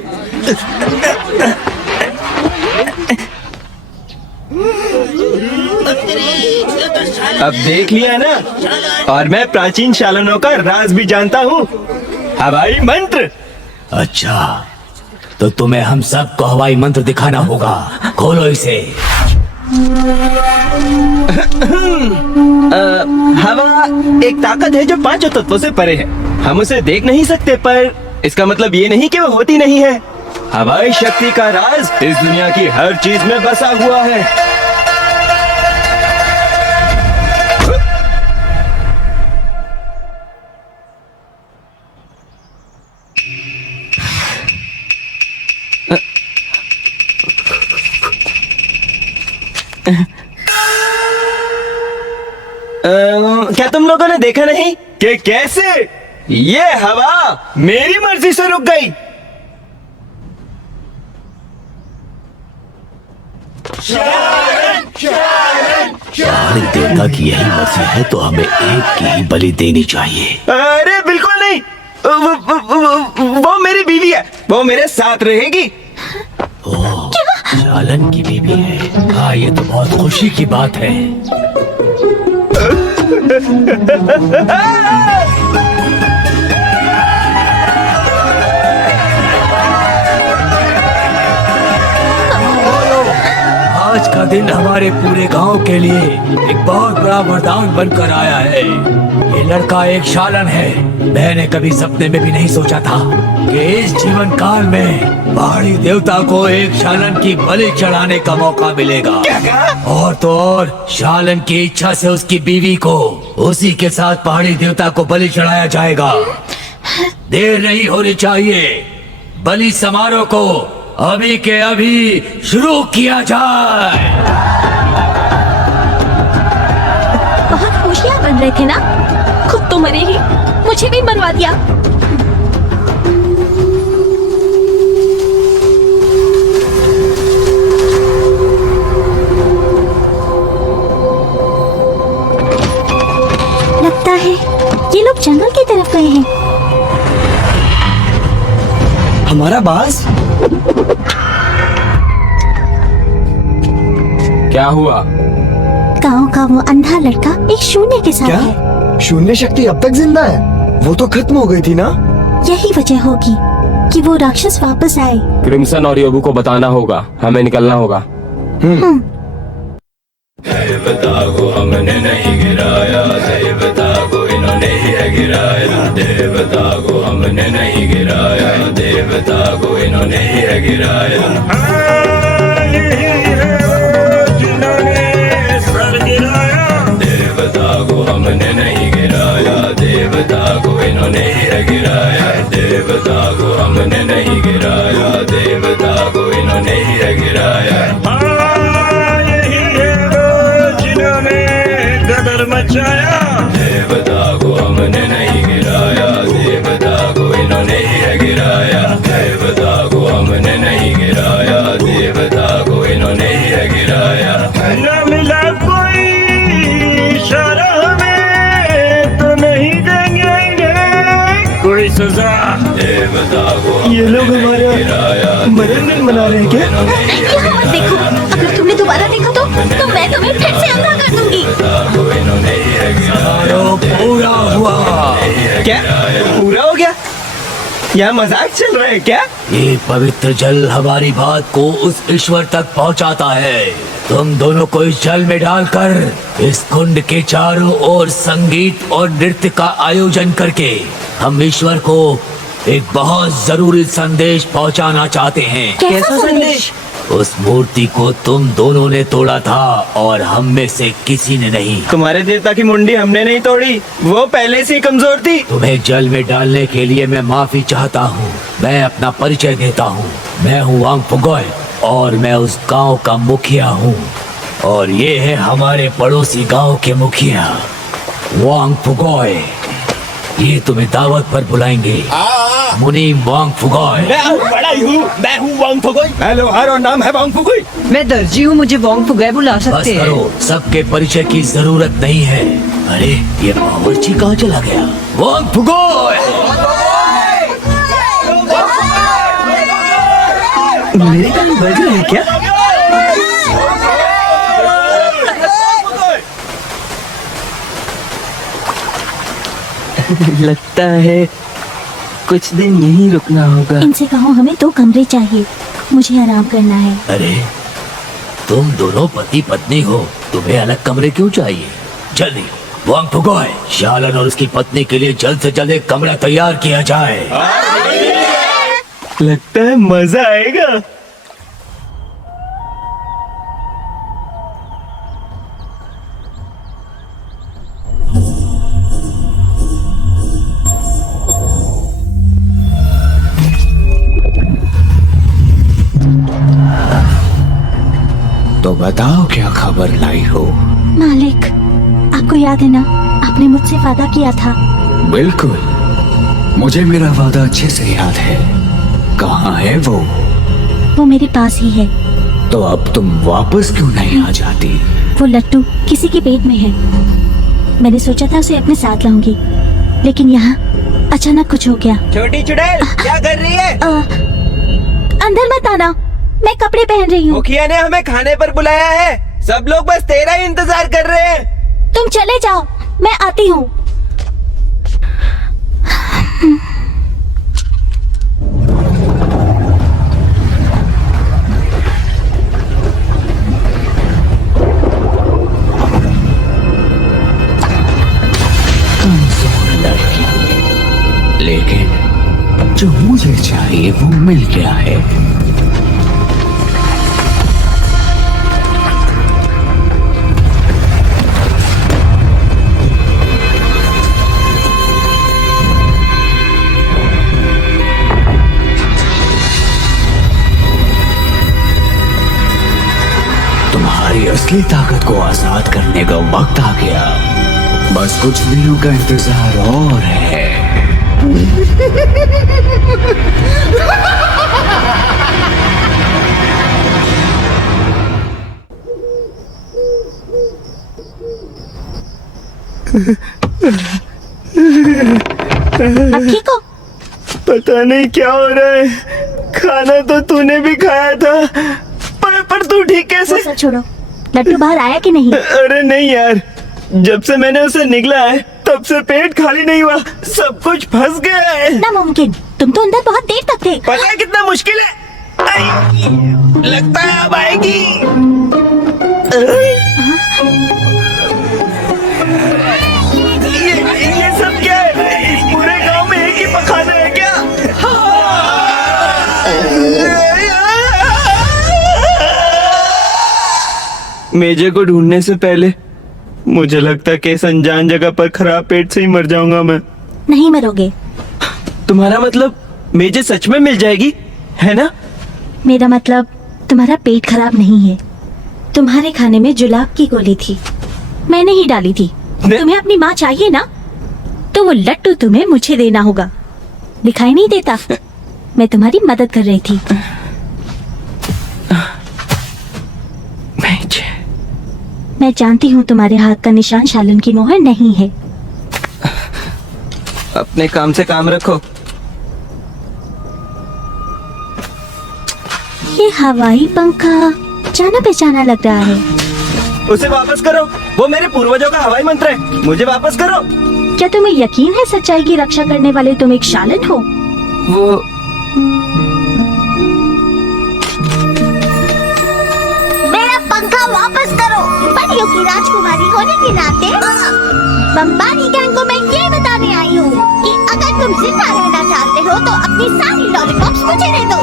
अब देख लिया ना, और मैं प्राचीन शालनों का राज भी जानता हूँ, हवाई मंत्र। अच्छा, तो तुम्हें हम सबको हवाई मंत्र दिखाना होगा। खोलो इसे। हवा एक ताकत है जो 5 तत्वों से परे है। हम उसे देख नहीं सकते, पर इसका मतलब ये नहीं कि वो होती नहीं है। हवाई शक्ति का राज इस दुनिया की हर चीज में बसा हुआ है। क्या तुम लोगों ने देखा नहीं कि कैसे ये हवा मेरी मर्जी से रुक गई? पहाड़ी देवता की यही मर्जी है तो हमें एक की ही बलि देनी चाहिए। अरे बिल्कुल नहीं, वो मेरी बीवी है, वो मेरे साथ रहेगी। ओह, शालन की बीवी है। हाँ, ये तो बहुत खुशी की बात है। आज का दिन हमारे पूरे गांव के लिए एक बहुत बड़ा वरदान बनकर आया है। ये लड़का एक शालन है। मैंने कभी सपने में भी नहीं सोचा था कि इस जीवन काल में पहाड़ी देवता को एक शालन की बलि चढ़ाने का मौका मिलेगा। और तो और शालन की इच्छा से उसकी बीवी को उसी के साथ पहाड़ी देवता को बलि चढ़ाया जाएगा। देर नहीं होनी चाहिए। बलि समारोह को अभी के अभी शुरू किया जाए। बहुत होशियार बन रहे थे ना? खुद तो मरे ही, मुझे भी मरवा दिया। लगता है ये लोग जंगल की तरफ गए हैं। हमारा बास? क्या हुआ? गांव का वो अंधा लड़का एक शून्य के साथ क्या? है। शून्य शक्ति अब तक जिंदा है? वो तो खत्म हो गई थी ना? यही वजह होगी कि वो राक्षस वापस आए। क्रिम्सन और योबू को बताना होगा, हमें निकलना होगा। देवता को हमने नहीं गिराया, देवता को इन्होंने ही है गिराया। देवता को हमने नहीं गिराया, देवता को इन्होंने ही है गिराया। देवता को हमने नहीं गिराया, देवता को इन्होंने ही है गिराया। देवता को हमने नहीं गिराया, देवता को इन्होंने ही है गिराया। देवता को हमने नहीं गिराया, देवता को इन्होंने ही है गिराया। देवता को हमने नहीं गिराया, देवता को इन्होंने ही है गिराया। न मिला कोई इशारा हमें तो नहीं देंगे कोई सजा। देवता को ये लोग हमारा मरण मना रहे हैं क्या? यहाँ मत देखो, अगर तुमने दोबारा देखा तो मैं तुम्हें फिर से अंधा कर दूंगी। पूरा हुआ। क्या पूरा हो गया? यहाँ मजाक चल रहा है क्या? ये पवित्र जल हमारी बात को उस ईश्वर तक पहुंचाता है। तुम दोनों को इस जल में डालकर इस कुंड के चारों ओर संगीत और नृत्य का आयोजन करके हम ईश्वर को एक बहुत जरूरी संदेश पहुंचाना चाहते हैं। कैसा संदेश? उस मूर्ति को तुम दोनों ने तोड़ा था और हम में से किसी ने नहीं। तुम्हारे देवता की मुंडी हमने नहीं तोड़ी, वो पहले से ही कमजोर थी। तुम्हें जल में डालने के लिए मैं माफी चाहता हूँ। मैं अपना परिचय देता हूँ। मैं हूँ वांग फुगोय और मैं उस गांव का मुखिया हूँ। और ये है हमारे पड़ोसी गांव के मुखिया वांग फुगोय। ये तुम्हें दावत पर बुलाएंगे। मुनि वांग फुगोय। मैं हूँ वांग फुगोय। मैं लोहार और नाम है वांग फुगोय। मैं दर्जी हूँ, मुझे वांग फुगोय बुला बस सकते हैं। करो, सबके परिचय की जरूरत नहीं है। अरे ये बावर्ची कहाँ चला गया? वांग फुगोय। मेरे कान बज रहे हैं क्या? लगता है कुछ दिन यहीं रुकना होगा। इनसे कहो हमें 2 कमरे चाहिए, मुझे आराम करना है। अरे तुम दोनों पति पत्नी हो, तुम्हें अलग कमरे क्यों चाहिए? जल्दी वांग फुगोय, शालन और उसकी पत्नी के लिए जल्द से जल्द एक कमरा तैयार किया जाए। लगता है मजा आएगा। तो बताओ क्या खबर लाई हो? मालिक, आपको याद है ना, आपने मुझसे वादा किया था। बिल्कुल, मुझे मेरा वादा अच्छे से याद है। कहाँ है वो? वो मेरे पास ही है। तो अब तुम वापस क्यों नहीं आ जाती? वो लट्टू किसी के पेट में है। मैंने सोचा था उसे अपने साथ लाऊंगी, लेकिन यहाँ अचानक कुछ हो गया। छोटी चुड़ैल क्या कर रही है? अंदर मत आना, मैं कपड़े पहन रही हूँ। मुखिया ने हमें खाने पर बुलाया है। सब लोग बस तेरा ही इंतजार कर रहे हैं। तुम चले जाओ। मैं आती हूँ। लेकिन जो मुझे चाहिए वो मिल गया है। तुम्हारी असली ताकत को आजाद करने का वक्त आ गया। बस कुछ दिनों का इंतजार और है। अब ठीक हो? पता नहीं क्या हो रहा है। खाना तो तूने भी खाया था, पर तू ठीक कैसे? वो सब छोड़ो, लड्डू बाहर आया कि नहीं? अरे नहीं यार, जब से मैंने उसे निगला है तब से पेट खाली नहीं हुआ, सब कुछ फंस गया है। नामुमकिन, तुम तो अंदर बहुत देर तक थे। पता है कितना मुश्किल है? लगता है अब आएगी। ये सब क्या है? इस पूरे गांव में एक ही पखाना है क्या? मेजे को ढूंढने से पहले मुझे लगता है कि इस अनजान जगह पर खराब पेट से ही मर जाऊंगा मैं। नहीं मरोगे। तुम्हारा मतलब मेजे सच में मिल जाएगी, है ना? मेरा मतलब तुम्हारा पेट खराब नहीं है। तुम्हारे खाने में जुलाब की गोली थी, मैंने ही डाली थी। तुम्हें अपनी माँ चाहिए ना, तो वो लट्टू तुम्हें मुझे देना होगा। दिखाई नहीं देता? मैं तुम्हारी मदद कर रही थी। मैं जानती हूँ तुम्हारे हाथ का निशान शालन की मोहर नहीं है। अपने काम से काम रखो। ये हवाई पंखा जाना पहचाना लग रहा है। उसे वापस करो, वो मेरे पूर्वजों का हवाई मंत्र है। मुझे वापस करो। क्या तुम्हें यकीन है सच्चाई की रक्षा करने वाले तुम एक शालन हो? वो मेरा पंखा वापस करो। परियों की राजकुमारी होने के नाते बम्बानी गैंग को मैं ये बताने आई हूँ कि अगर तुम जिंदा रहना चाहते हो तो अपनी सारी लॉलीपॉप्स मुझे दे दो।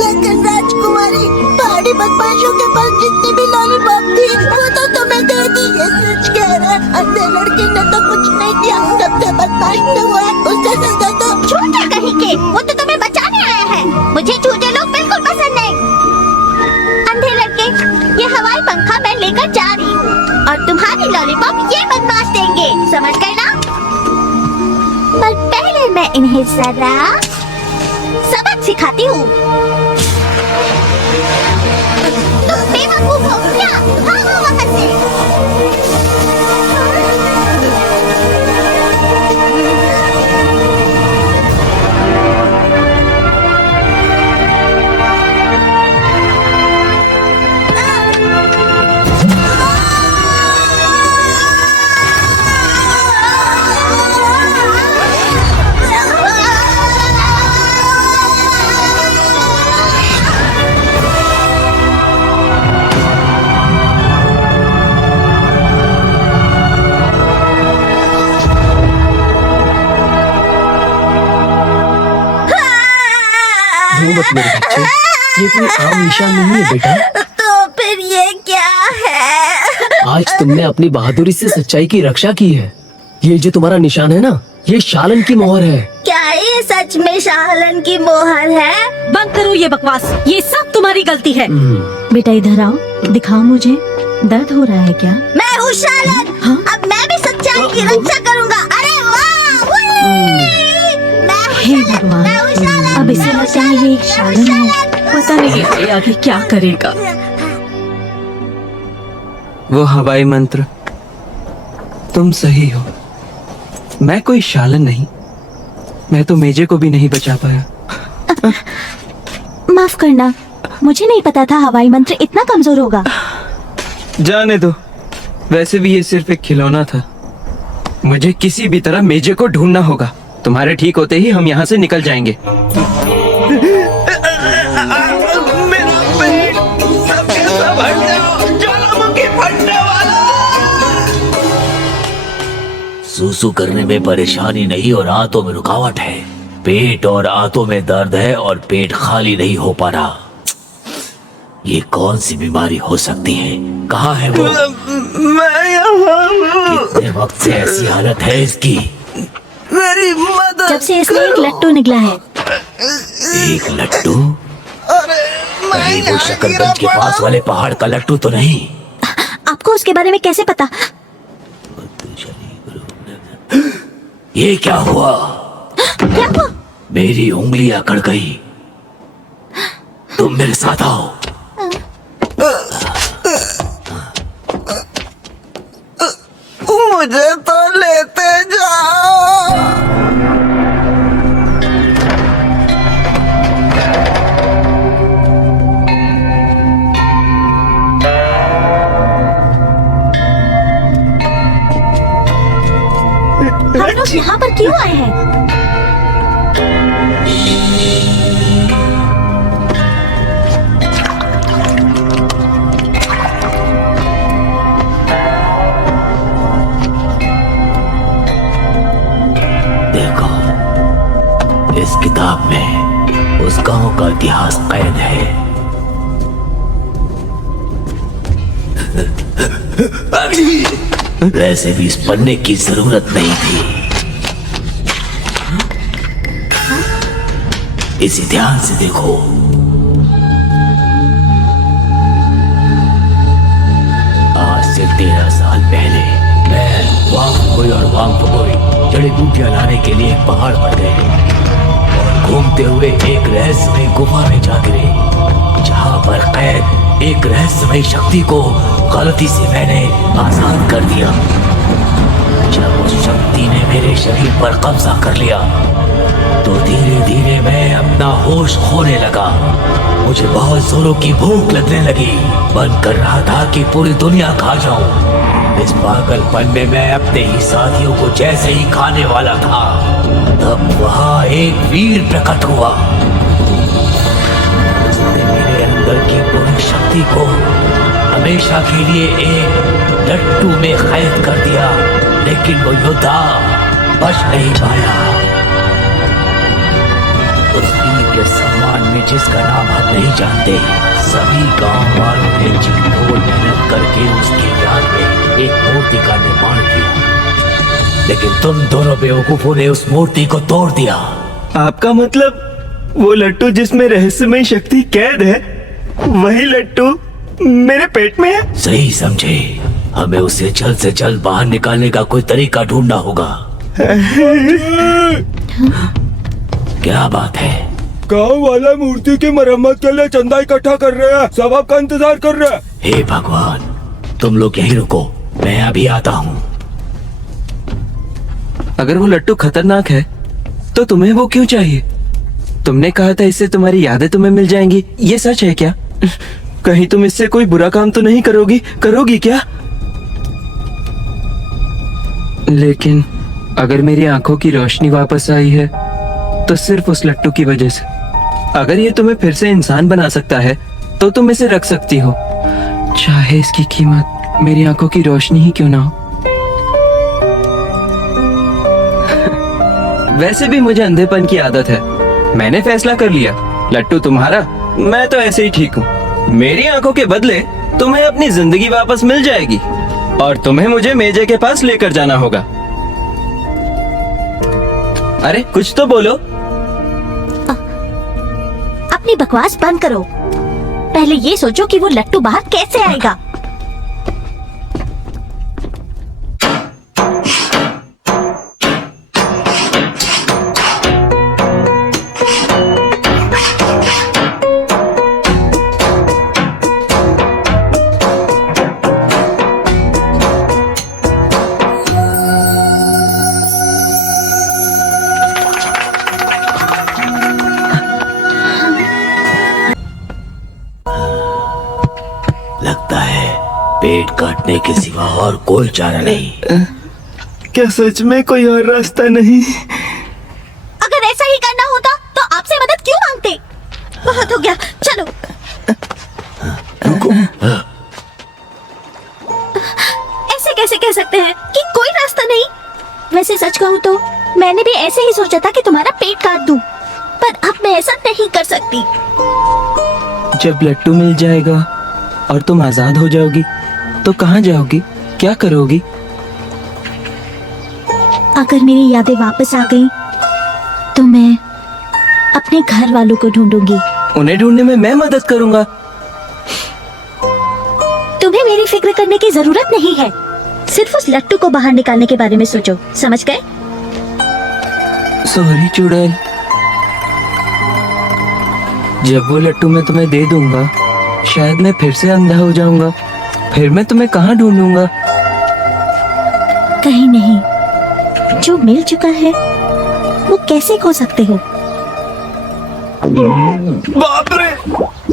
लेकिन राजकुमारी, पहाड़ी बदमाशों के पास जितनी भी लॉलीपॉप थी वो तो तुम्हें दे दी। ये सच कह रहा है, अंधे लड़के ने तो कुछ नहीं किया। सबसे बदमाश तो हुआ है, उससे सजा दो। झूठे कहीं के, वो तो तुम्हें बचाने आया है। मुझे झूठे लोग बिल्कुल पसंद नहीं। अंधे लड़के, ये हवाई पंखा मैं लेकर जा रही हूँ और तुम्हारी लॉलीपॉप ये बदमाश देंगे, समझ गए ना? पर पहले मैं इन्हें जरा सबक सिखाती हूँ। तुम बेवकूफ हो क्या? भागो वहाँ से। मत मेरे बच्चे, ये कोई आम निशान नहीं है बेटा। तो फिर ये क्या है? आज तुमने अपनी बहादुरी से सच्चाई की रक्षा की है। ये जो तुम्हारा निशान है ना, ये शालन की मोहर है। क्या ये सच में शालन की मोहर है? बंद करो ये बकवास, ये सब तुम्हारी गलती है। बेटा इधर आओ, दिखाओ मुझे। दर्द हो रहा है क्या? मैं हूँ शालन। हाँ? अब मैं भी सच्चाई की रक्षा करूँगा। अरे वाह! हे भगवान, अब इसे लगता है ये शालन है। पता नहीं ये आगे क्या करेगा। वो हवाई मंत्र, तुम सही हो। मैं कोई शालन नहीं। मैं तो मेजे को भी नहीं बचा पाया। माफ करना, मुझे नहीं पता था हवाई मंत्र इतना कमजोर होगा। जाने दो, वैसे भी ये सिर्फ एक खिलौना था। मुझे किसी भी तरह मेजे को ढूंढना होगा। तुम्हारे ठीक होते ही हम यहाँ से निकल जाएंगे। सूसू करने में परेशानी नहीं और आंतों में रुकावट है। पेट और आंतों में दर्द है और पेट खाली नहीं हो पा रहा। ये कौन सी बीमारी हो सकती है? कहाँ है वो? कितने वक्त से ऐसी हालत है इसकी? मेरी मदद। जब से इसमें एक लट्टू निकला है। एक लट्टू? कहीं वो शकरगंज के पास वाले पहाड़ का लट्टू तो नहीं? आपको उसके बारे में कैसे पता? ये क्या हुआ? क्या हुआ? मेरी उंगली अकड़ गई। तुम मेरे साथ आओ। मुझे तो लेते जाओ। हम लोग यहाँ पर क्यों आए हैं? देखो, इस किताब में उस गांव का इतिहास कैद है। वैसे भी इस पढ़ने की जरूरत नहीं थी। इसे ध्यान से देखो। आज से 13 साल पहले मैं वांगफुगोई और वांगफुगोई जड़ी बूटियां लाने के लिए एक पहाड़ पर गए और घूमते हुए एक रहस्यमय गुफा में जा गिरे, जहां पर कैद एक रहस्यमय शक्ति को गलती से मैंने आजाद कर दिया। जब उस शक्ति ने मेरे शरीर पर कब्जा कर लिया तो धीरे धीरे मैं अपना होश खोने लगा। मुझे बहुत जोरों की भूख लगने लगी। मन कर रहा था कि पूरी दुनिया खा जाऊं। इस पागलपन में मैं अपने ही साथियों को जैसे ही खाने वाला था, तब वहां एक वीर प्रकट हुआ। उसने मेरे अंदर की पूरी शक्ति को हमेशा के लिए एक लट्टू में कैद कर दिया, लेकिन वो योद्धा बच नहीं पाया। उस वीर के सम्मान में जिसका नाम हम नहीं जानते, सभी गांव वालों ने जी तोड़ मेहनत करके उसकी याद में एक मूर्ति का निर्माण किया, लेकिन तुम दोनों बेवकूफों ने उस मूर्ति को तोड़ दिया। आपका मतलब वो लट्टू जिसमें रहस्यमय शक्ति कैद है, वही लट्टू मेरे पेट में है? सही समझे। हमें उसे जल्द से जल्द बाहर निकालने का कोई तरीका ढूंढना होगा। क्या बात है? गांव वाला मूर्ति की मरम्मत के लिए चंदा इकट्ठा कर रहे हैं। सब आपका इंतजार कर रहे हैं। हे भगवान, तुम लोग यहीं रुको, मैं अभी आता हूँ। अगर वो लट्टू खतरनाक है तो तुम्हें वो क्यों चाहिए? तुमने कहा था इससे तुम्हारी यादें तुम्हें मिल जाएंगी। ये सच है क्या? कहीं तुम इससे कोई बुरा काम तो नहीं करोगी क्या? लेकिन अगर मेरी आंखों की रोशनी वापस आई है तो सिर्फ उस लट्टू की वजह से। अगर ये तुम्हें फिर से इंसान बना सकता है तो तुम इसे रख सकती हो, चाहे इसकी कीमत मेरी आंखों की रोशनी ही क्यों ना हो। वैसे भी मुझे अंधेपन की आदत है। मैंने फैसला कर लिया, लट्टू तुम्हारा, मैं तो ऐसे ही ठीक हूँ। मेरी आंखों के बदले तुम्हें अपनी जिंदगी वापस मिल जाएगी और तुम्हें मुझे मेजे के पास लेकर जाना होगा। अरे कुछ तो बोलो। अपनी बकवास बंद करो। पहले ये सोचो कि वो लट्टू बाहर कैसे आएगा। लगता है भागने के सिवा और कोई चारा नहीं। क्या सच में कोई और रास्ता नहीं? अगर ऐसा ही करना होता तो आपसे मदद क्यों मांगते? बहुत हो गया, चलो। ऐसे कैसे कह सकते हैं कि कोई रास्ता नहीं? वैसे सच कहूँ तो मैंने भी ऐसे ही सोचा था कि तुम्हारा पेट काट दूं, पर अब मैं ऐसा नहीं कर सकती। जब लट्टू मिल जाएगा और तुम आजाद हो जाओगी तो कहाँ जाओगी, क्या करोगी? अगर मेरी यादें वापस आ गईं, तो मैं अपने घर वालों को ढूंढूंगी। उन्हें ढूंढने में मैं मदद करूंगा। तुम्हें मेरी फिक्र करने की जरूरत नहीं है। सिर्फ उस लट्टू को बाहर निकालने के बारे में सोचो, समझ गए? सॉरी चुड़ैल, जब वो लट्टू मैं तुम्हें दे दूंगा शायद मैं फिर से अंधा हो जाऊंगा। फिर मैं तुम्हें कहाँ ढूंढूंगा? कहीं नहीं। जो मिल चुका है वो कैसे खो सकते हो? बाप रे,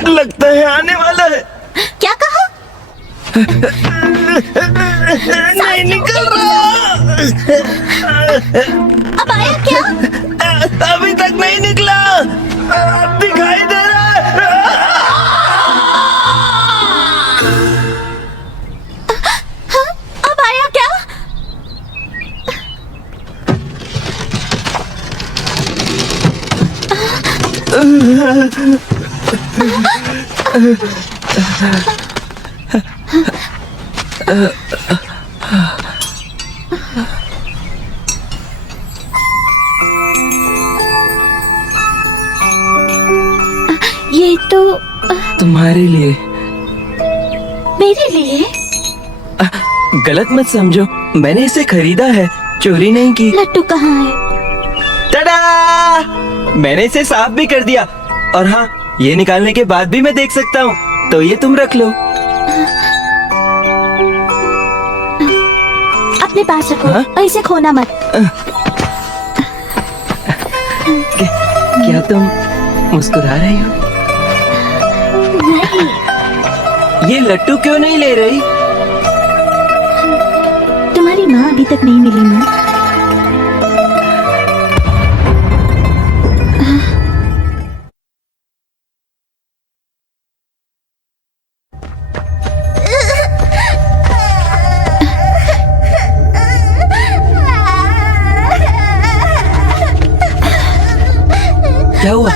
लगता है आने वाला है। क्या कहा? नहीं निकल रहा। अब आया क्या? अभी तक नहीं निकला, दिखाई दे रहा है। हाँ, अब आया क्या? ये तो तुम्हारे लिए। मेरे लिए? गलत मत समझो, मैंने इसे खरीदा है, चोरी नहीं की। लट्टू कहाँ है? टडा! मैंने इसे साफ भी कर दिया। और हाँ, ये निकालने के बाद भी मैं देख सकता हूँ, तो ये तुम रख लो। अपने पास रखो। हाँ? और इसे खोना मत। क्या तुम मुस्कुरा रही हो? नहीं। ये लट्टू क्यों नहीं ले रही? तुम्हारी माँ अभी तक नहीं मिली ना? क्या हुआ?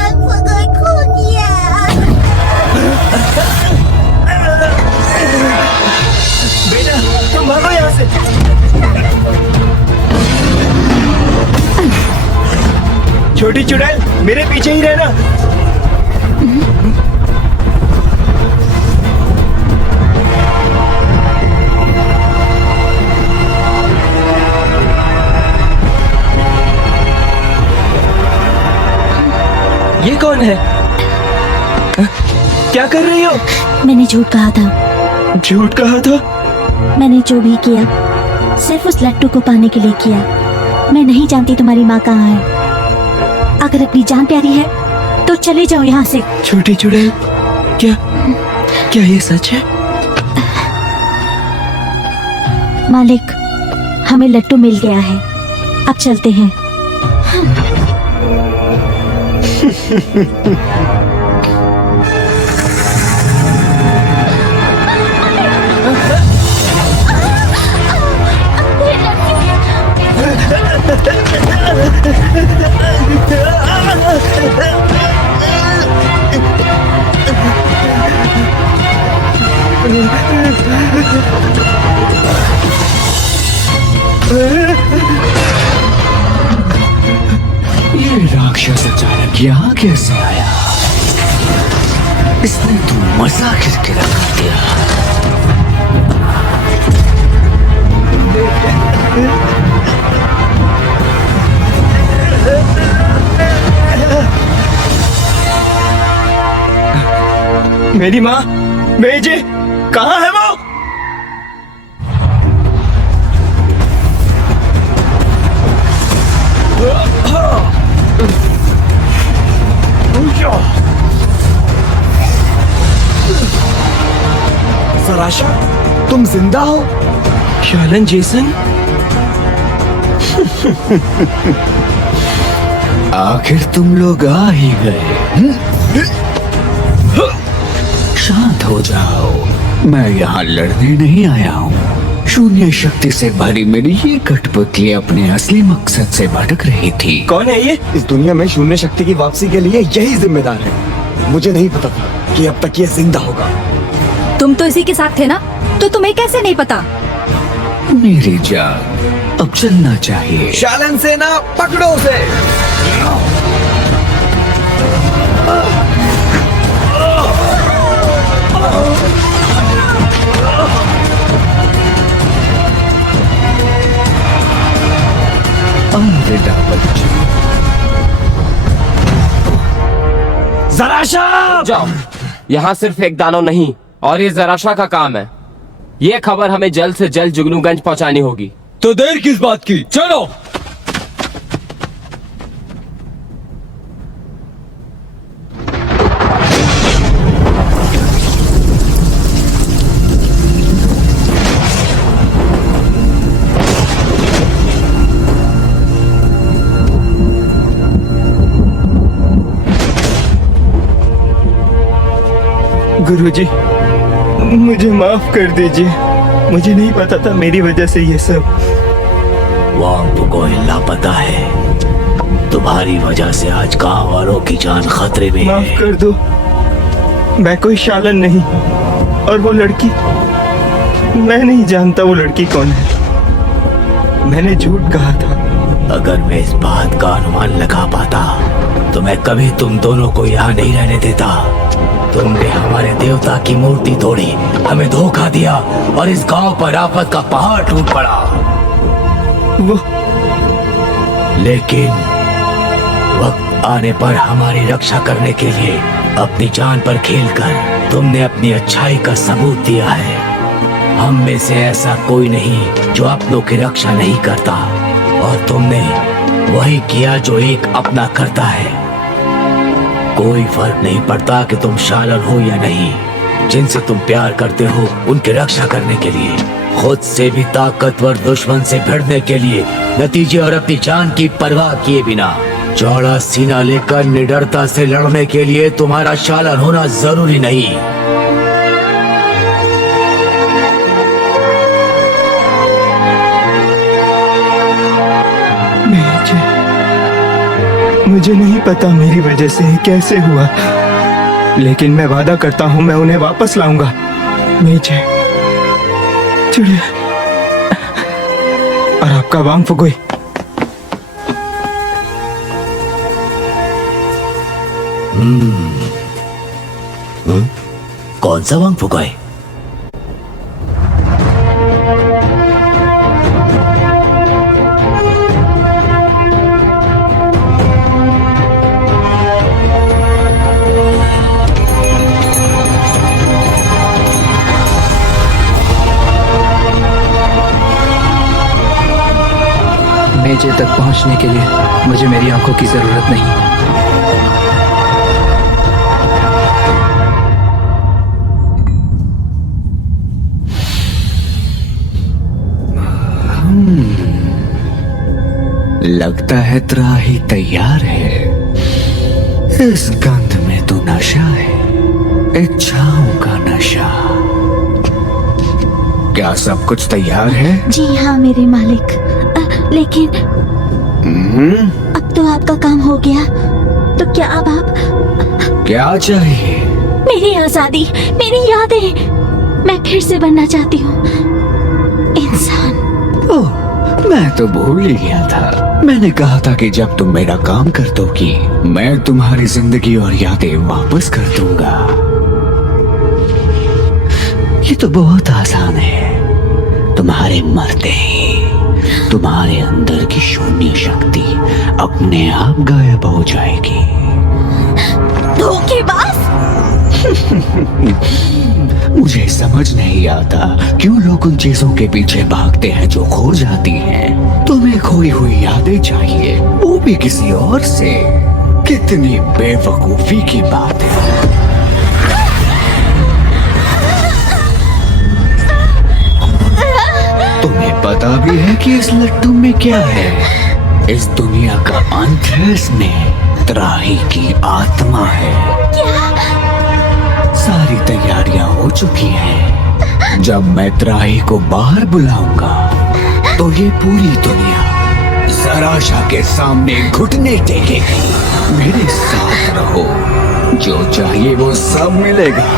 बेटा, तुम भागो यहाँ से। छोटी चुड़ैल, मेरे पीछे ही रहना। ये कौन है? क्या कर रही हो? मैंने झूठ कहा था। झूठ कहा था? मैंने जो भी किया सिर्फ उस लट्टू को पाने के लिए किया। मैं नहीं जानती तुम्हारी माँ कहाँ है। अगर अपनी जान प्यारी है तो चले जाओ यहाँ से। छोटी चुड़ैल, क्या क्या ये सच है? मालिक, हमें लट्टू मिल गया है, अब चलते हैं। ये राक्षस अचानक यहाँ कैसे आया? इसने तो मजा किरकिरा कर दिया। मेरी माँ, मेजे, कहाँ है वो? सराशा, तुम जिंदा हो? शालन जेसन, आखिर तुम लोग आ ही गए। शांत हो जाओ, मैं यहाँ लड़ने नहीं आया हूँ। शून्य शक्ति से भरी मेरी ये कठपुतली अपने असली मकसद से भटक रही थी। कौन है ये? इस दुनिया में शून्य शक्ति की वापसी के लिए यही जिम्मेदार है। मुझे नहीं पता था कि अब तक ये जिंदा होगा। तुम तो इसी के साथ थे ना, तो तुम्हें कैसे नहीं पता? मेरी जान, अब चलना चाहिए। शालन सेना, पकड़ो उसे। अलविदा बच्चे। जराशा जाओ, यहाँ सिर्फ एक दानव नहीं और ये जराशा का काम है। ये खबर हमें जल्द से जल्द जुगनूगंज पहुंचानी होगी। तो देर किस बात की, चलो। गुरुजी, मुझे माफ कर दीजिए। मुझे नहीं पता था मेरी वजह से ये सब। वांग फुगोय लापता है। तुम्हारी वजह से आज गांव वालों की जान खतरे में माफ है। कर दो, मैं कोई शालन नहीं। और वो लड़की, मैं नहीं जानता वो लड़की कौन है। मैंने झूठ कहा था। अगर मैं इस बात का अनुमान लगा पाता तो मैं कभी तुम दोनों को यहाँ नहीं रहने देता। तुमने हमारे देवता की मूर्ति तोड़ी, हमें धोखा दिया और इस गांव पर आफत का पहाड़ टूट पड़ा। वो लेकिन वक्त आने पर हमारी रक्षा करने के लिए अपनी जान पर खेलकर तुमने अपनी अच्छाई का सबूत दिया है। हम में से ऐसा कोई नहीं जो अपनों की रक्षा नहीं करता, और तुमने वही किया जो एक अपना करता है। कोई फर्क नहीं पड़ता कि तुम शालन हो या नहीं। जिनसे तुम प्यार करते हो उनकी रक्षा करने के लिए, खुद से भी ताकतवर दुश्मन से भिड़ने के लिए, नतीजे और अपनी जान की परवाह किए बिना चौड़ा सीना लेकर निडरता से लड़ने के लिए तुम्हारा शालन होना जरूरी नहीं। मुझे नहीं पता मेरी वजह से ये कैसे हुआ, लेकिन मैं वादा करता हूँ मैं उन्हें वापस लाऊंगा। मेजे, चिड़िया और आपका वांग फुगोय। कौन सा वांग फुगोय? मेजे तक पहुंचने के लिए मुझे मेरी आंखों की जरूरत नहीं। लगता है त्राही तैयार है। इस गंध में तो नशा है, एक छांव का नशा। क्या सब कुछ तैयार है? जी हाँ मेरे मालिक, लेकिन अब तो आपका काम हो गया, तो क्या अब आप? क्या चाहिए? मेरी आजादी, मेरी यादें, मैं फिर से बनना चाहती हूँ इंसान। ओह, मैं तो भूल ही गया था। मैंने कहा था कि जब तुम मेरा काम कर दोगी मैं तुम्हारी जिंदगी और यादें वापस कर दूंगा। ये तो बहुत आसान है। तुम्हारे मरते ही तुम्हारे अंदर की शून्य शक्ति अपने आप गायब हो जाएगी। धोखेबाज! मुझे समझ नहीं आता क्यों लोग उन चीजों के पीछे भागते हैं जो खो जाती हैं। तुम्हें खोई हुई यादें चाहिए, वो भी किसी और से। कितनी बेवकूफी की बात है। पता भी है कि इस लट्टू में क्या है? इस दुनिया का अंत है, इसमें त्राही की आत्मा है। सारी तैयारियां हो चुकी हैं। जब मैं त्राही को बाहर बुलाऊंगा तो ये पूरी दुनिया जराशा के सामने घुटने टेकेगी। मेरे साथ रहो, जो चाहिए वो सब मिलेगा।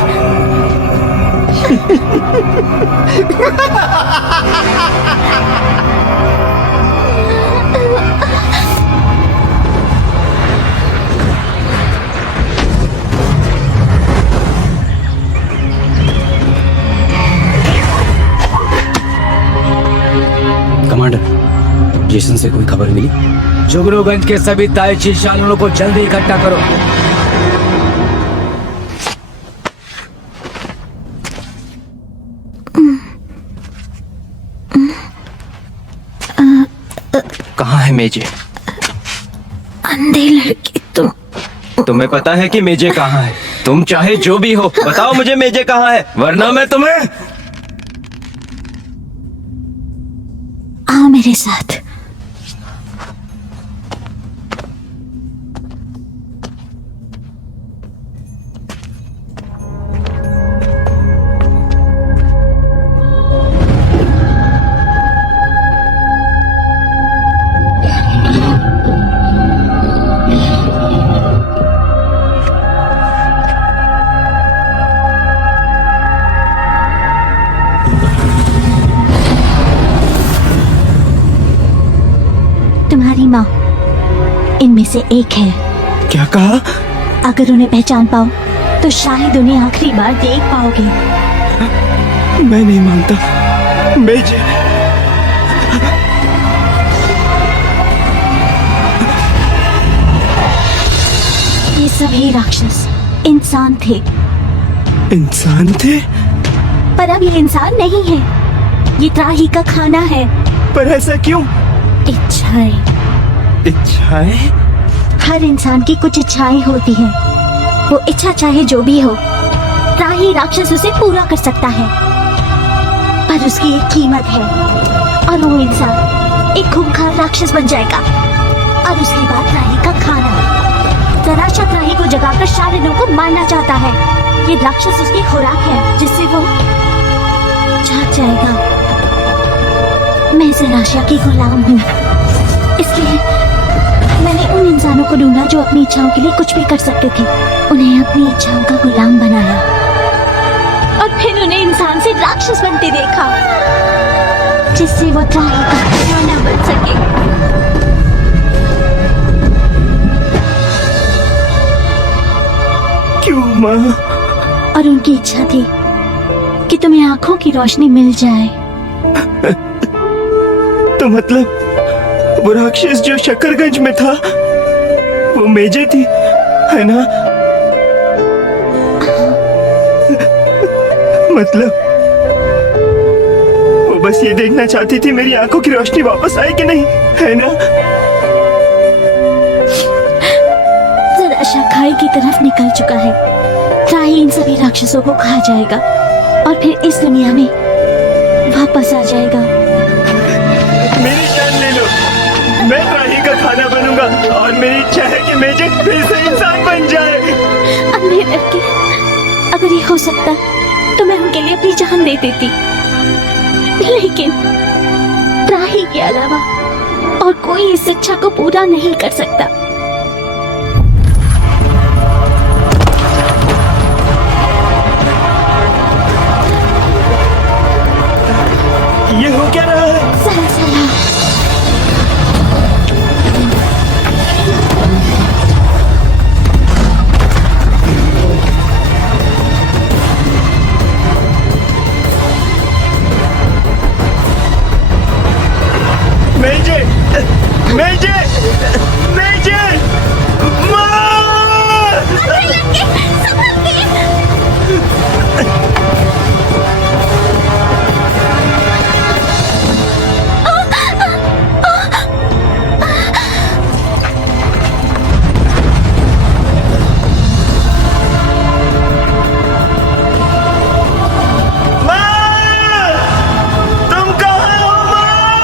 कमांडर, जेसन से कोई खबर मिली? जुगनूगंज के सभी ताइची शालनों को जल्दी इकट्ठा करो। कहाँ है मेजे? अंधे लड़के तुम। तुम्हें पता है कि मेजे कहाँ है? तुम चाहे जो भी हो, बताओ मुझे मेजे कहाँ है, वरना मैं तुम्हें। आओ मेरे साथ। तुम्हारी माँ इनमें से एक है। क्या कहा? अगर उन्हें पहचान पाओ तो शायद उन्हें आखिरी बार देख पाओगे। मैं नहीं मानता। मेजे, ये सभी राक्षस इंसान थे। इंसान थे? पर अब ये इंसान नहीं है, ये त्राही का खाना है। पर ऐसा क्यों? इच्छाएं। इच्छाएं? हर इंसान की कुछ इच्छाएं होती हैं। वो इच्छा चाहे जो भी हो, त्राही राक्षस उसे पूरा कर सकता है। पर उसकी एक कीमत है, और वो इंसान एक खूंखार राक्षस बन जाएगा, और उसके बाद त्राही का खाना। जराशा त्राही को जगाकर शालिनों को मारना चाहता है। ये राक्षस उसकी खुराक है, जिससे वो जाग जाएगा। मैं जराशा की गुलाम हूँ, इसलिए मैंने उन इंसानों को ढूंढा जो अपनी इच्छाओं के लिए कुछ भी कर सकते थे। उन्हें अपनी इच्छाओं का गुलाम बनाया, और फिर उन्हें इंसान से राक्षस बनते देखा, जिससे वो त्राही का खाना बन सके। क्यों माँ? और उनकी इच्छा थी कि तुम्हें आंखों की रोशनी मिल जाए। तो मतलब वो राक्षस जो शकरगंज में था, वो मेजे थी, है ना? मतलब वो बस ये देखना चाहती थी मेरी आंखों की रोशनी वापस आए कि नहीं, है ना? जराशा खाई की तरफ निकल चुका है। त्राही इन सभी राक्षसों को खा जाएगा, और फिर इस दुनिया में वापस आ जाएगा। मेरी जान ले लो, मैं त्राही का खाना बनूंगा, और मेरी इच्छा है कि मेजे फिर से इंसान बन जाए। अंधे लड़के, अगर ये हो सकता तो मैं उनके लिए अपनी जान दे देती, लेकिन त्राही के अलावा और कोई इस इच्छा को पूरा नहीं कर सकता। ये हो क्या रहा है? सरासरा मेजे, मेजे, मेजे, माँ! तुम कहाँ हो माँ?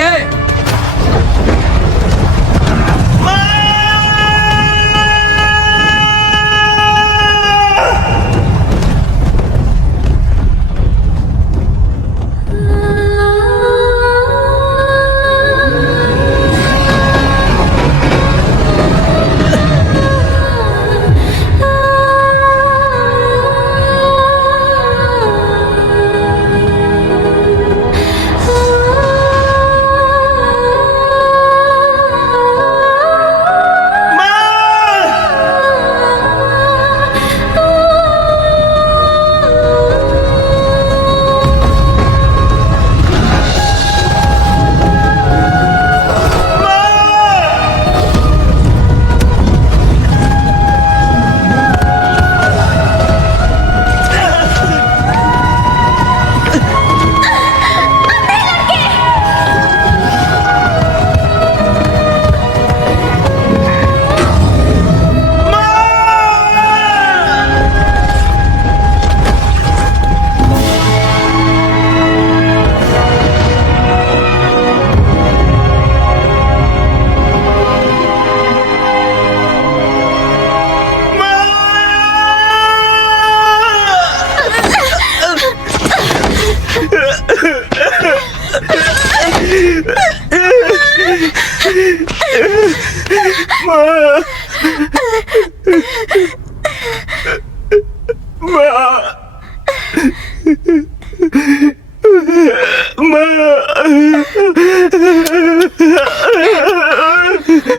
है।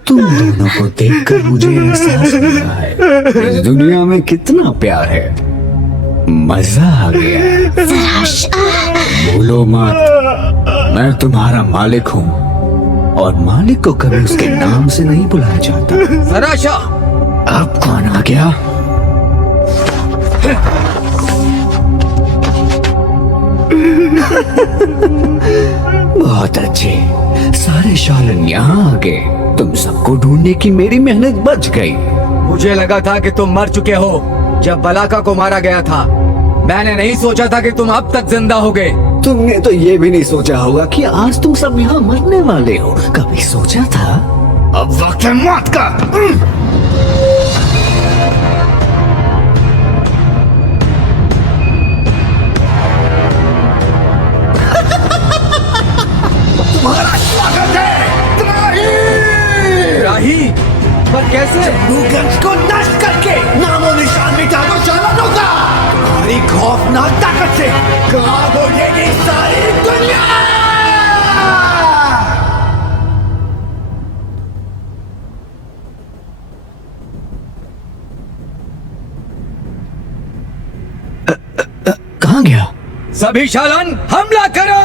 तुम दोनों को देखकर मुझे एहसास हो रहा है इस दुनिया में कितना प्यार है। मजा आ गया। बोलो मत, मैं तुम्हारा मालिक हूँ और मालिक को कभी उसके नाम से नहीं बुलाया जाता। सराशा, अब कौन आ गया? बहुत अच्छे, सारे शालन यहाँ आ गए। तुम सबको ढूंढने की मेरी मेहनत बच गई। मुझे लगा था कि तुम मर चुके हो जब बलाका को मारा गया था। मैंने नहीं सोचा था कि तुम अब तक जिंदा होगे। तुमने तो ये भी नहीं सोचा होगा कि आज तुम सब यहाँ मरने वाले हो। कभी सोचा था? अब वक्त है मौत का। तुम्हारा स्वागत है राही, पर कैसे? जम्बूगंज को नष्ट करके नामो निशान मिटा दो शालनों का। तुम्हारी खौफनाक ताकत से गायब हो जाएगी सारी दुनिया। कहाँ गया? सभी शालन हमला करो।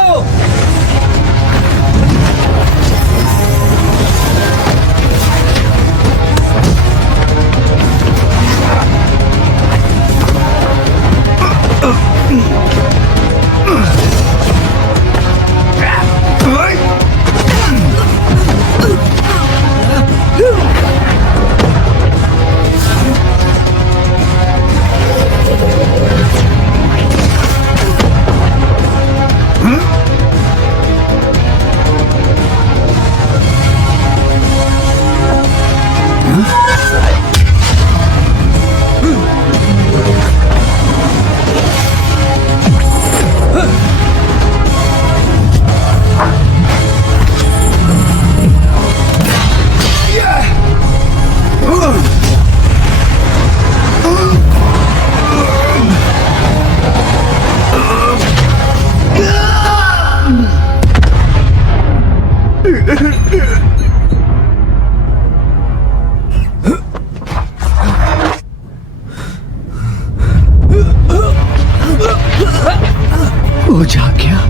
वो जाग गया।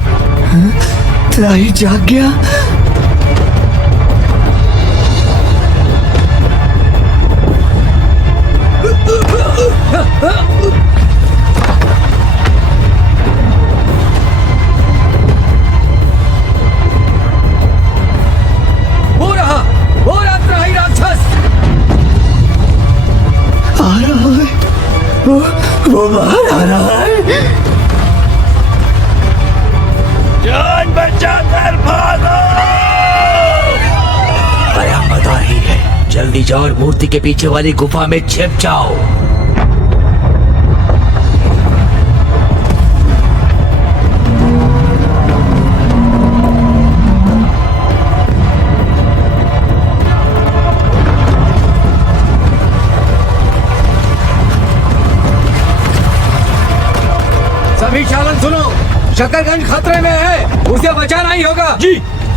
त्राही जाग गया। वो रहा त्राही राक्षस। आ रहा है। वो बाहर आ रहा है। जान बचाकर भागो। जल्दी जाओ और मूर्ति के पीछे वाली गुफा में छिप जाओ। सभी चालन सुनो, शकरगंज खतरे में है, उसे बचाना ही होगा। जी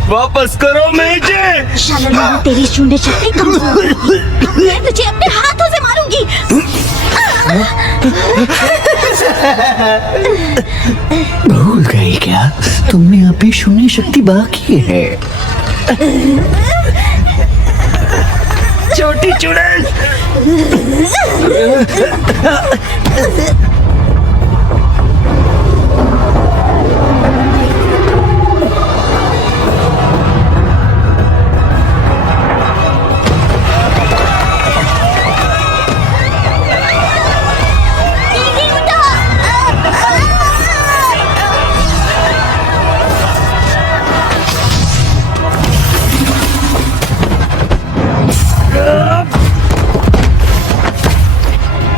वापस करो मेजे। शालन बाबू, तेरी शून्य शक्ति कमजोर है। मैं तुझे अपने हाथों से मारूंगी। भूल गई क्या? तुमने अभी शून्य शक्ति बाकी है। छोटी चुड़ैल।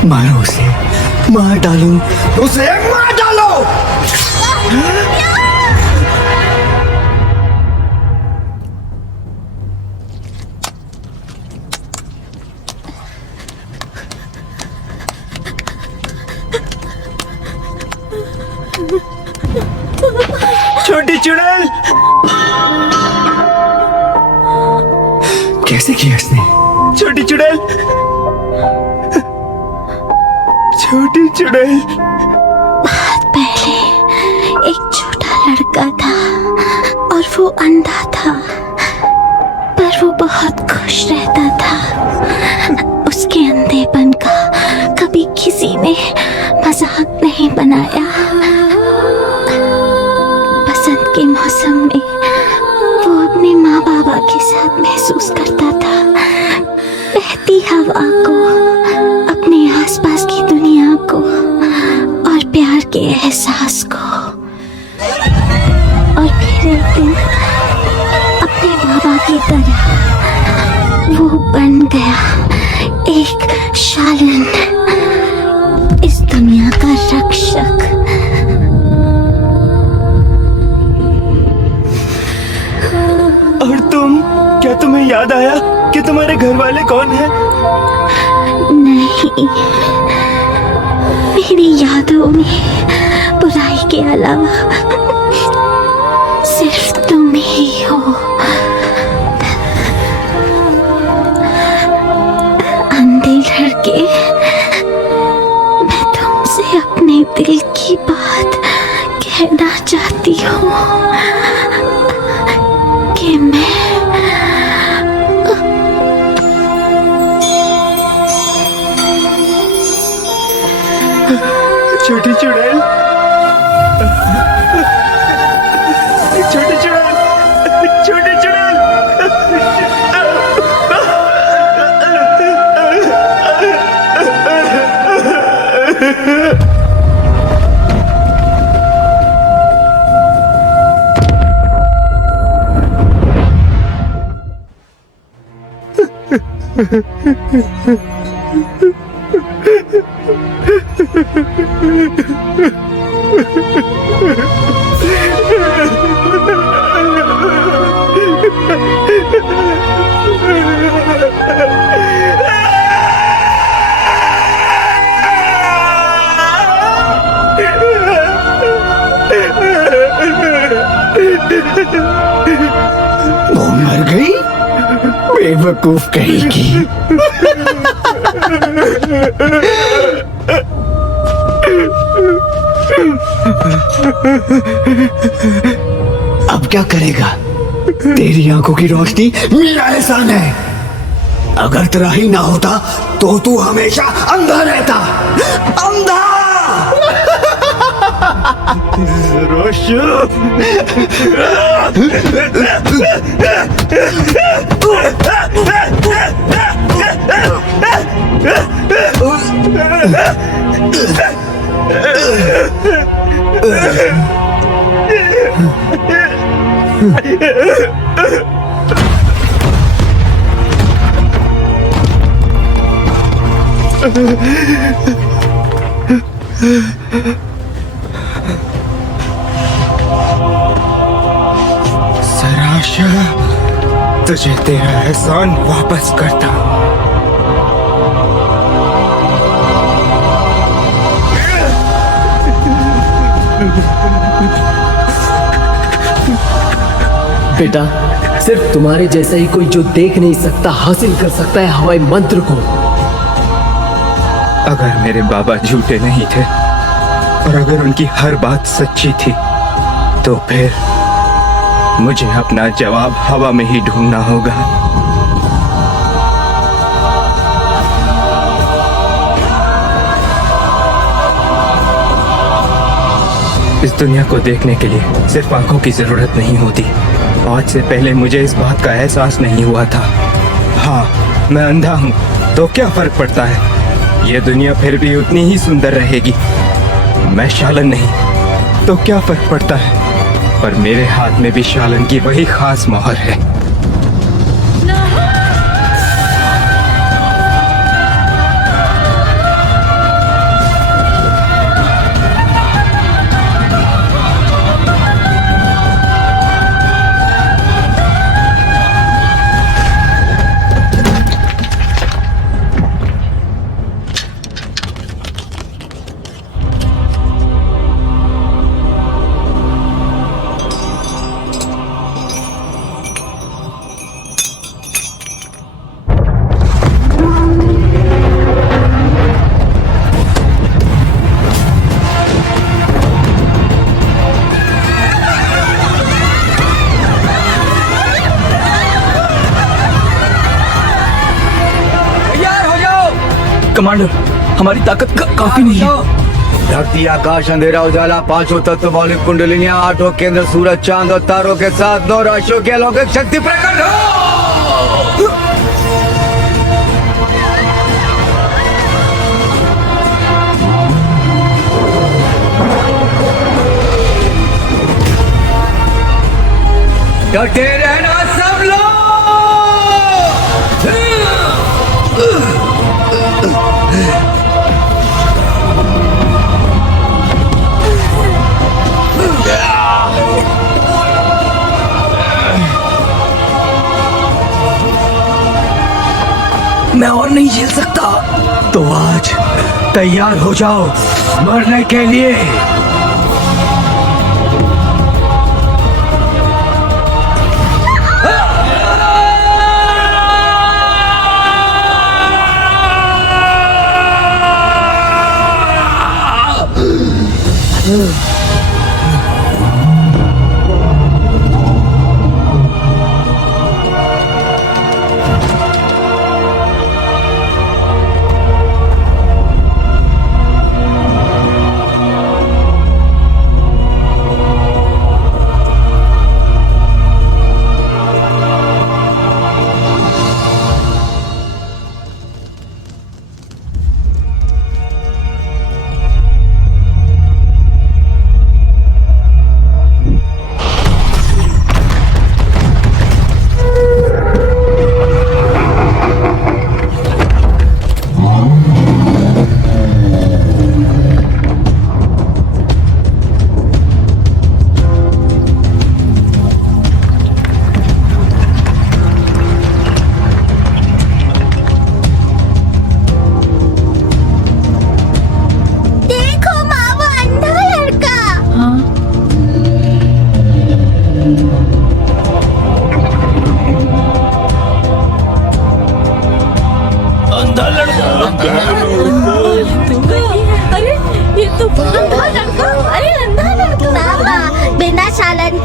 मारो उसे, मार डालो उसे, मार डालो। छोटी चुड़ैल। कैसे किया इसने? छोटी चुड़ैल, छोटी चुड़ैल। बहुत पहले एक छोटा लड़का था और वो अंधा था, पर वो बहुत खुश रहता था। उसके अंधेपन का कभी किसी ने मजाक नहीं बनाया। बसंत के मौसम में वो अपने माँ बाबा के साथ महसूस करता था बहती हवा को, अपने आसपास की दुनिया को और प्यार के एहसास को। और फिर एक दिन अपने बाबा की तरह वो बन गया एक शालन, इस दुनिया का रक्षक। और तुम, क्या तुम्हें याद आया कि तुम्हारे घर वाले कौन हैं? नहीं, मेरी यादों में बुराई के अलावा सिर्फ तुम ही हो। अंधे लड़के, मैं तुमसे अपने दिल की बात कहना चाहती हूँ कि मैं छोटी चुड़ैल, छोटी चुड़ैल, छोटी चुड़ैल। वो मर गई, बेवकूफ कहेगी। अब क्या करेगा? तेरी आंखों की रोशनी मेरा एहसान है। अगर तेरा ही ना होता तो तू हमेशा अंधा रहता। अंधा। रोशो। सराशा तुझे तेरा एहसान वापस करता हूं। बेटा, सिर्फ तुम्हारे जैसा ही कोई जो देख नहीं सकता हासिल कर सकता है हवाई मंत्र को। अगर मेरे बाबा झूठे नहीं थे और अगर उनकी हर बात सच्ची थी तो फिर मुझे अपना जवाब हवा में ही ढूंढना होगा। इस दुनिया को देखने के लिए सिर्फ आंखों की जरूरत नहीं होती। आज से पहले मुझे इस बात का एहसास नहीं हुआ था। हाँ, मैं अंधा हूँ तो क्या फर्क पड़ता है, ये दुनिया फिर भी उतनी ही सुंदर रहेगी। मैं शालन नहीं तो क्या फर्क पड़ता है, पर मेरे हाथ में भी शालन की वही खास मोहर है। कमांडर, हमारी ताकत काफी नहीं है। धरती, आकाश, अंधेरा, उजाला, पांचों तत्व, मौलिक कुंडलिनियां, आठों केंद्र, सूरज, चांद और तारों के साथ 9 राशियों की अलौकिक शक्ति प्रकट हो। डटे रहना सब लोग। मैं और नहीं झेल सकता। तो आज तैयार हो जाओ मरने के लिए।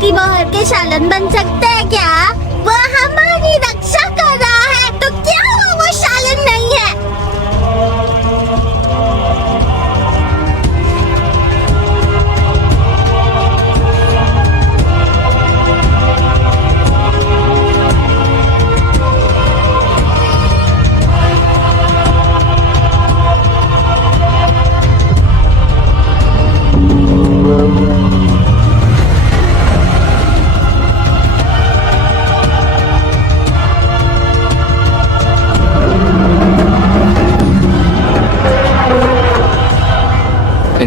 की मोहर के शालन बन सकते हैं क्या? वो हमारी रक्षा कर रहा है, तो क्या हुआ वो शालन नहीं है?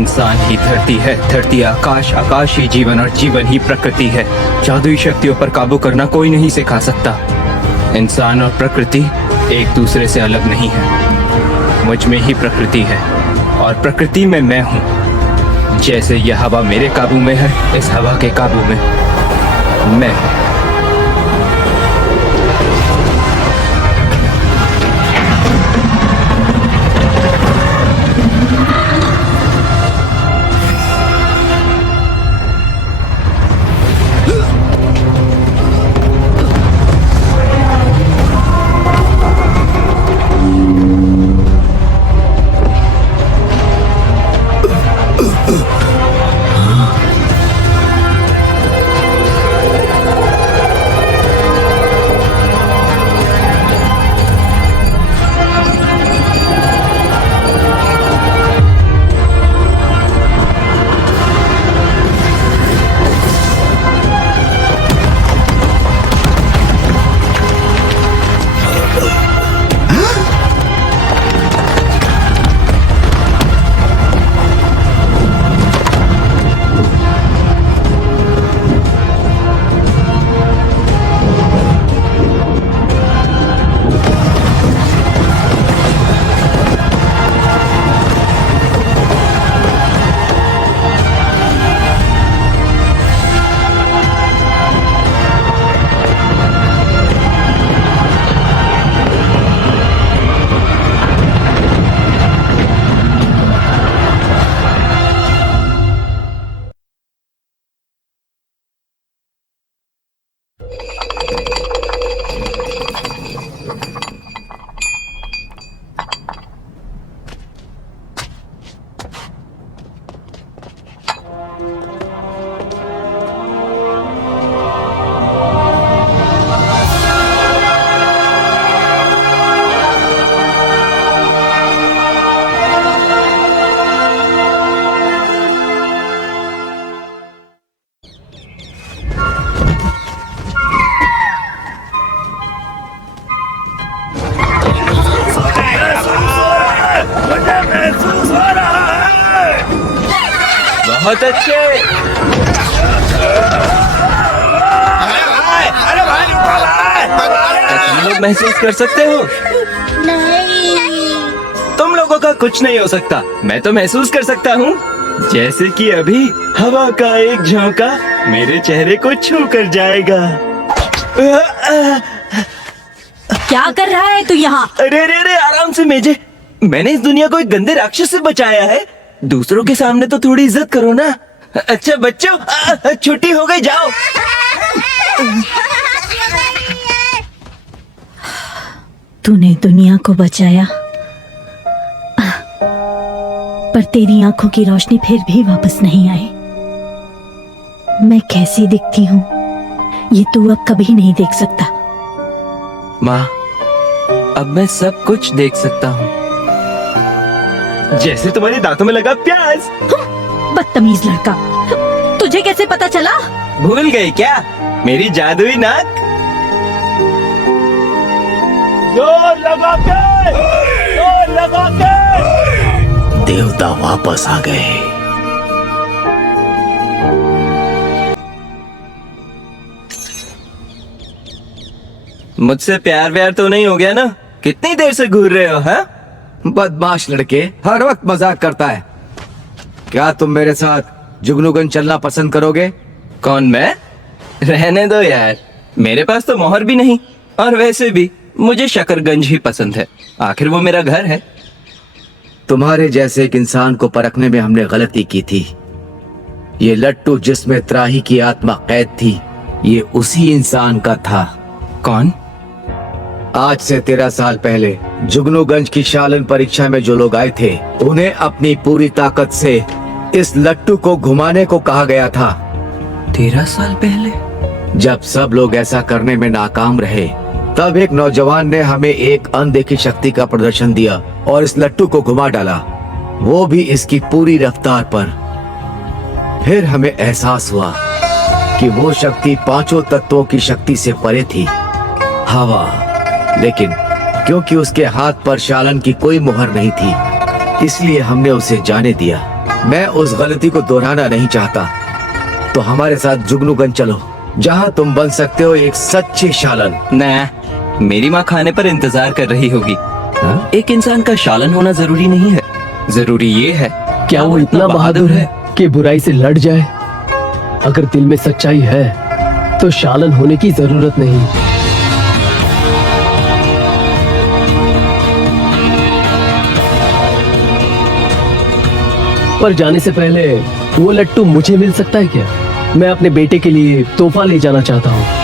इंसान ही धरती है, धरती आकाश, आकाश ही जीवन और जीवन ही प्रकृति है। जादुई शक्तियों पर काबू करना कोई नहीं सिखा सकता। इंसान और प्रकृति एक दूसरे से अलग नहीं है। मुझ में ही प्रकृति है और प्रकृति में मैं हूँ। जैसे यह हवा मेरे काबू में है, इस हवा के काबू में मैं हूँ। बहुत अच्छे। तुम लोग महसूस कर सकते हो? नहीं। तुम लोगों का कुछ नहीं हो सकता, मैं तो महसूस कर सकता हूँ। जैसे कि अभी हवा का एक झोंका मेरे चेहरे को छू कर जाएगा। क्या कर रहा है तू यहाँ? अरे अरे अरे, आराम से मेजे। मैंने इस दुनिया को एक गंदे राक्षस से बचाया है। दूसरों के सामने तो थोड़ी इज्जत करो ना। अच्छा बच्चों, छुट्टी हो गई, जाओ। तूने दुनिया को बचाया, पर तेरी आंखों की रोशनी फिर भी वापस नहीं आई। मैं कैसी दिखती हूँ ये तू अब कभी नहीं देख सकता। माँ, अब मैं सब कुछ देख सकता हूँ, जैसे तुम्हारे दांतों में लगा प्याज। बदतमीज लड़का, तुझे कैसे पता चला? भूल गई क्या मेरी जादुई नाक? जोर लगा के, जोर लगा के। देवता वापस आ गए। मुझसे प्यार व्यार तो नहीं हो गया ना? कितनी देर से घूर रहे हो? हाँ, बदमाश लड़के, हर वक्त मजाक करता है। क्या तुम मेरे साथ जुगनूगंज चलना पसंद करोगे? कौन, मैं? रहने दो यार, मेरे पास तो मोहर भी नहीं, और वैसे भी मुझे शकरगंज ही पसंद है। आखिर वो मेरा घर है। तुम्हारे जैसे एक इंसान को परखने में हमने गलती की थी। ये लट्टू जिसमें त्राही की आत्मा कैद थी, ये उसी इंसान का था। कौन? आज से 13 साल पहले जुगनूगंज की शालन परीक्षा में जो लोग आए थे, उन्हें अपनी पूरी ताकत से इस लट्टू को घुमाने को कहा गया था। 13 साल पहले? जब सब लोग ऐसा करने में नाकाम रहे, तब एक नौजवान ने हमें एक अनदेखी शक्ति का प्रदर्शन दिया और इस लट्टू को घुमा डाला, वो भी इसकी पूरी रफ्तार पर। फिर हमें एहसास हुआ कि वो शक्ति 5 तत्वों की शक्ति से परे थी। हवा, लेकिन क्योंकि उसके हाथ पर शालन की कोई मुहर नहीं थी, इसलिए हमने उसे जाने दिया। मैं उस गलती को दोहराना नहीं चाहता। तो हमारे साथ जुगनूगंज चलो, जहाँ तुम बन सकते हो एक सच्ची शालन। ना, मेरी माँ खाने पर इंतजार कर रही होगी। एक इंसान का शालन होना जरूरी नहीं है, जरूरी ये है क्या वो इतना बहादुर है कि बुराई से लड़ जाए? अगर दिल में सच्चाई है तो शालन होने की जरूरत नहीं। पर जाने से पहले वो लट्टू मुझे मिल सकता है क्या? मैं अपने बेटे के लिए तोहफा ले जाना चाहता हूँ।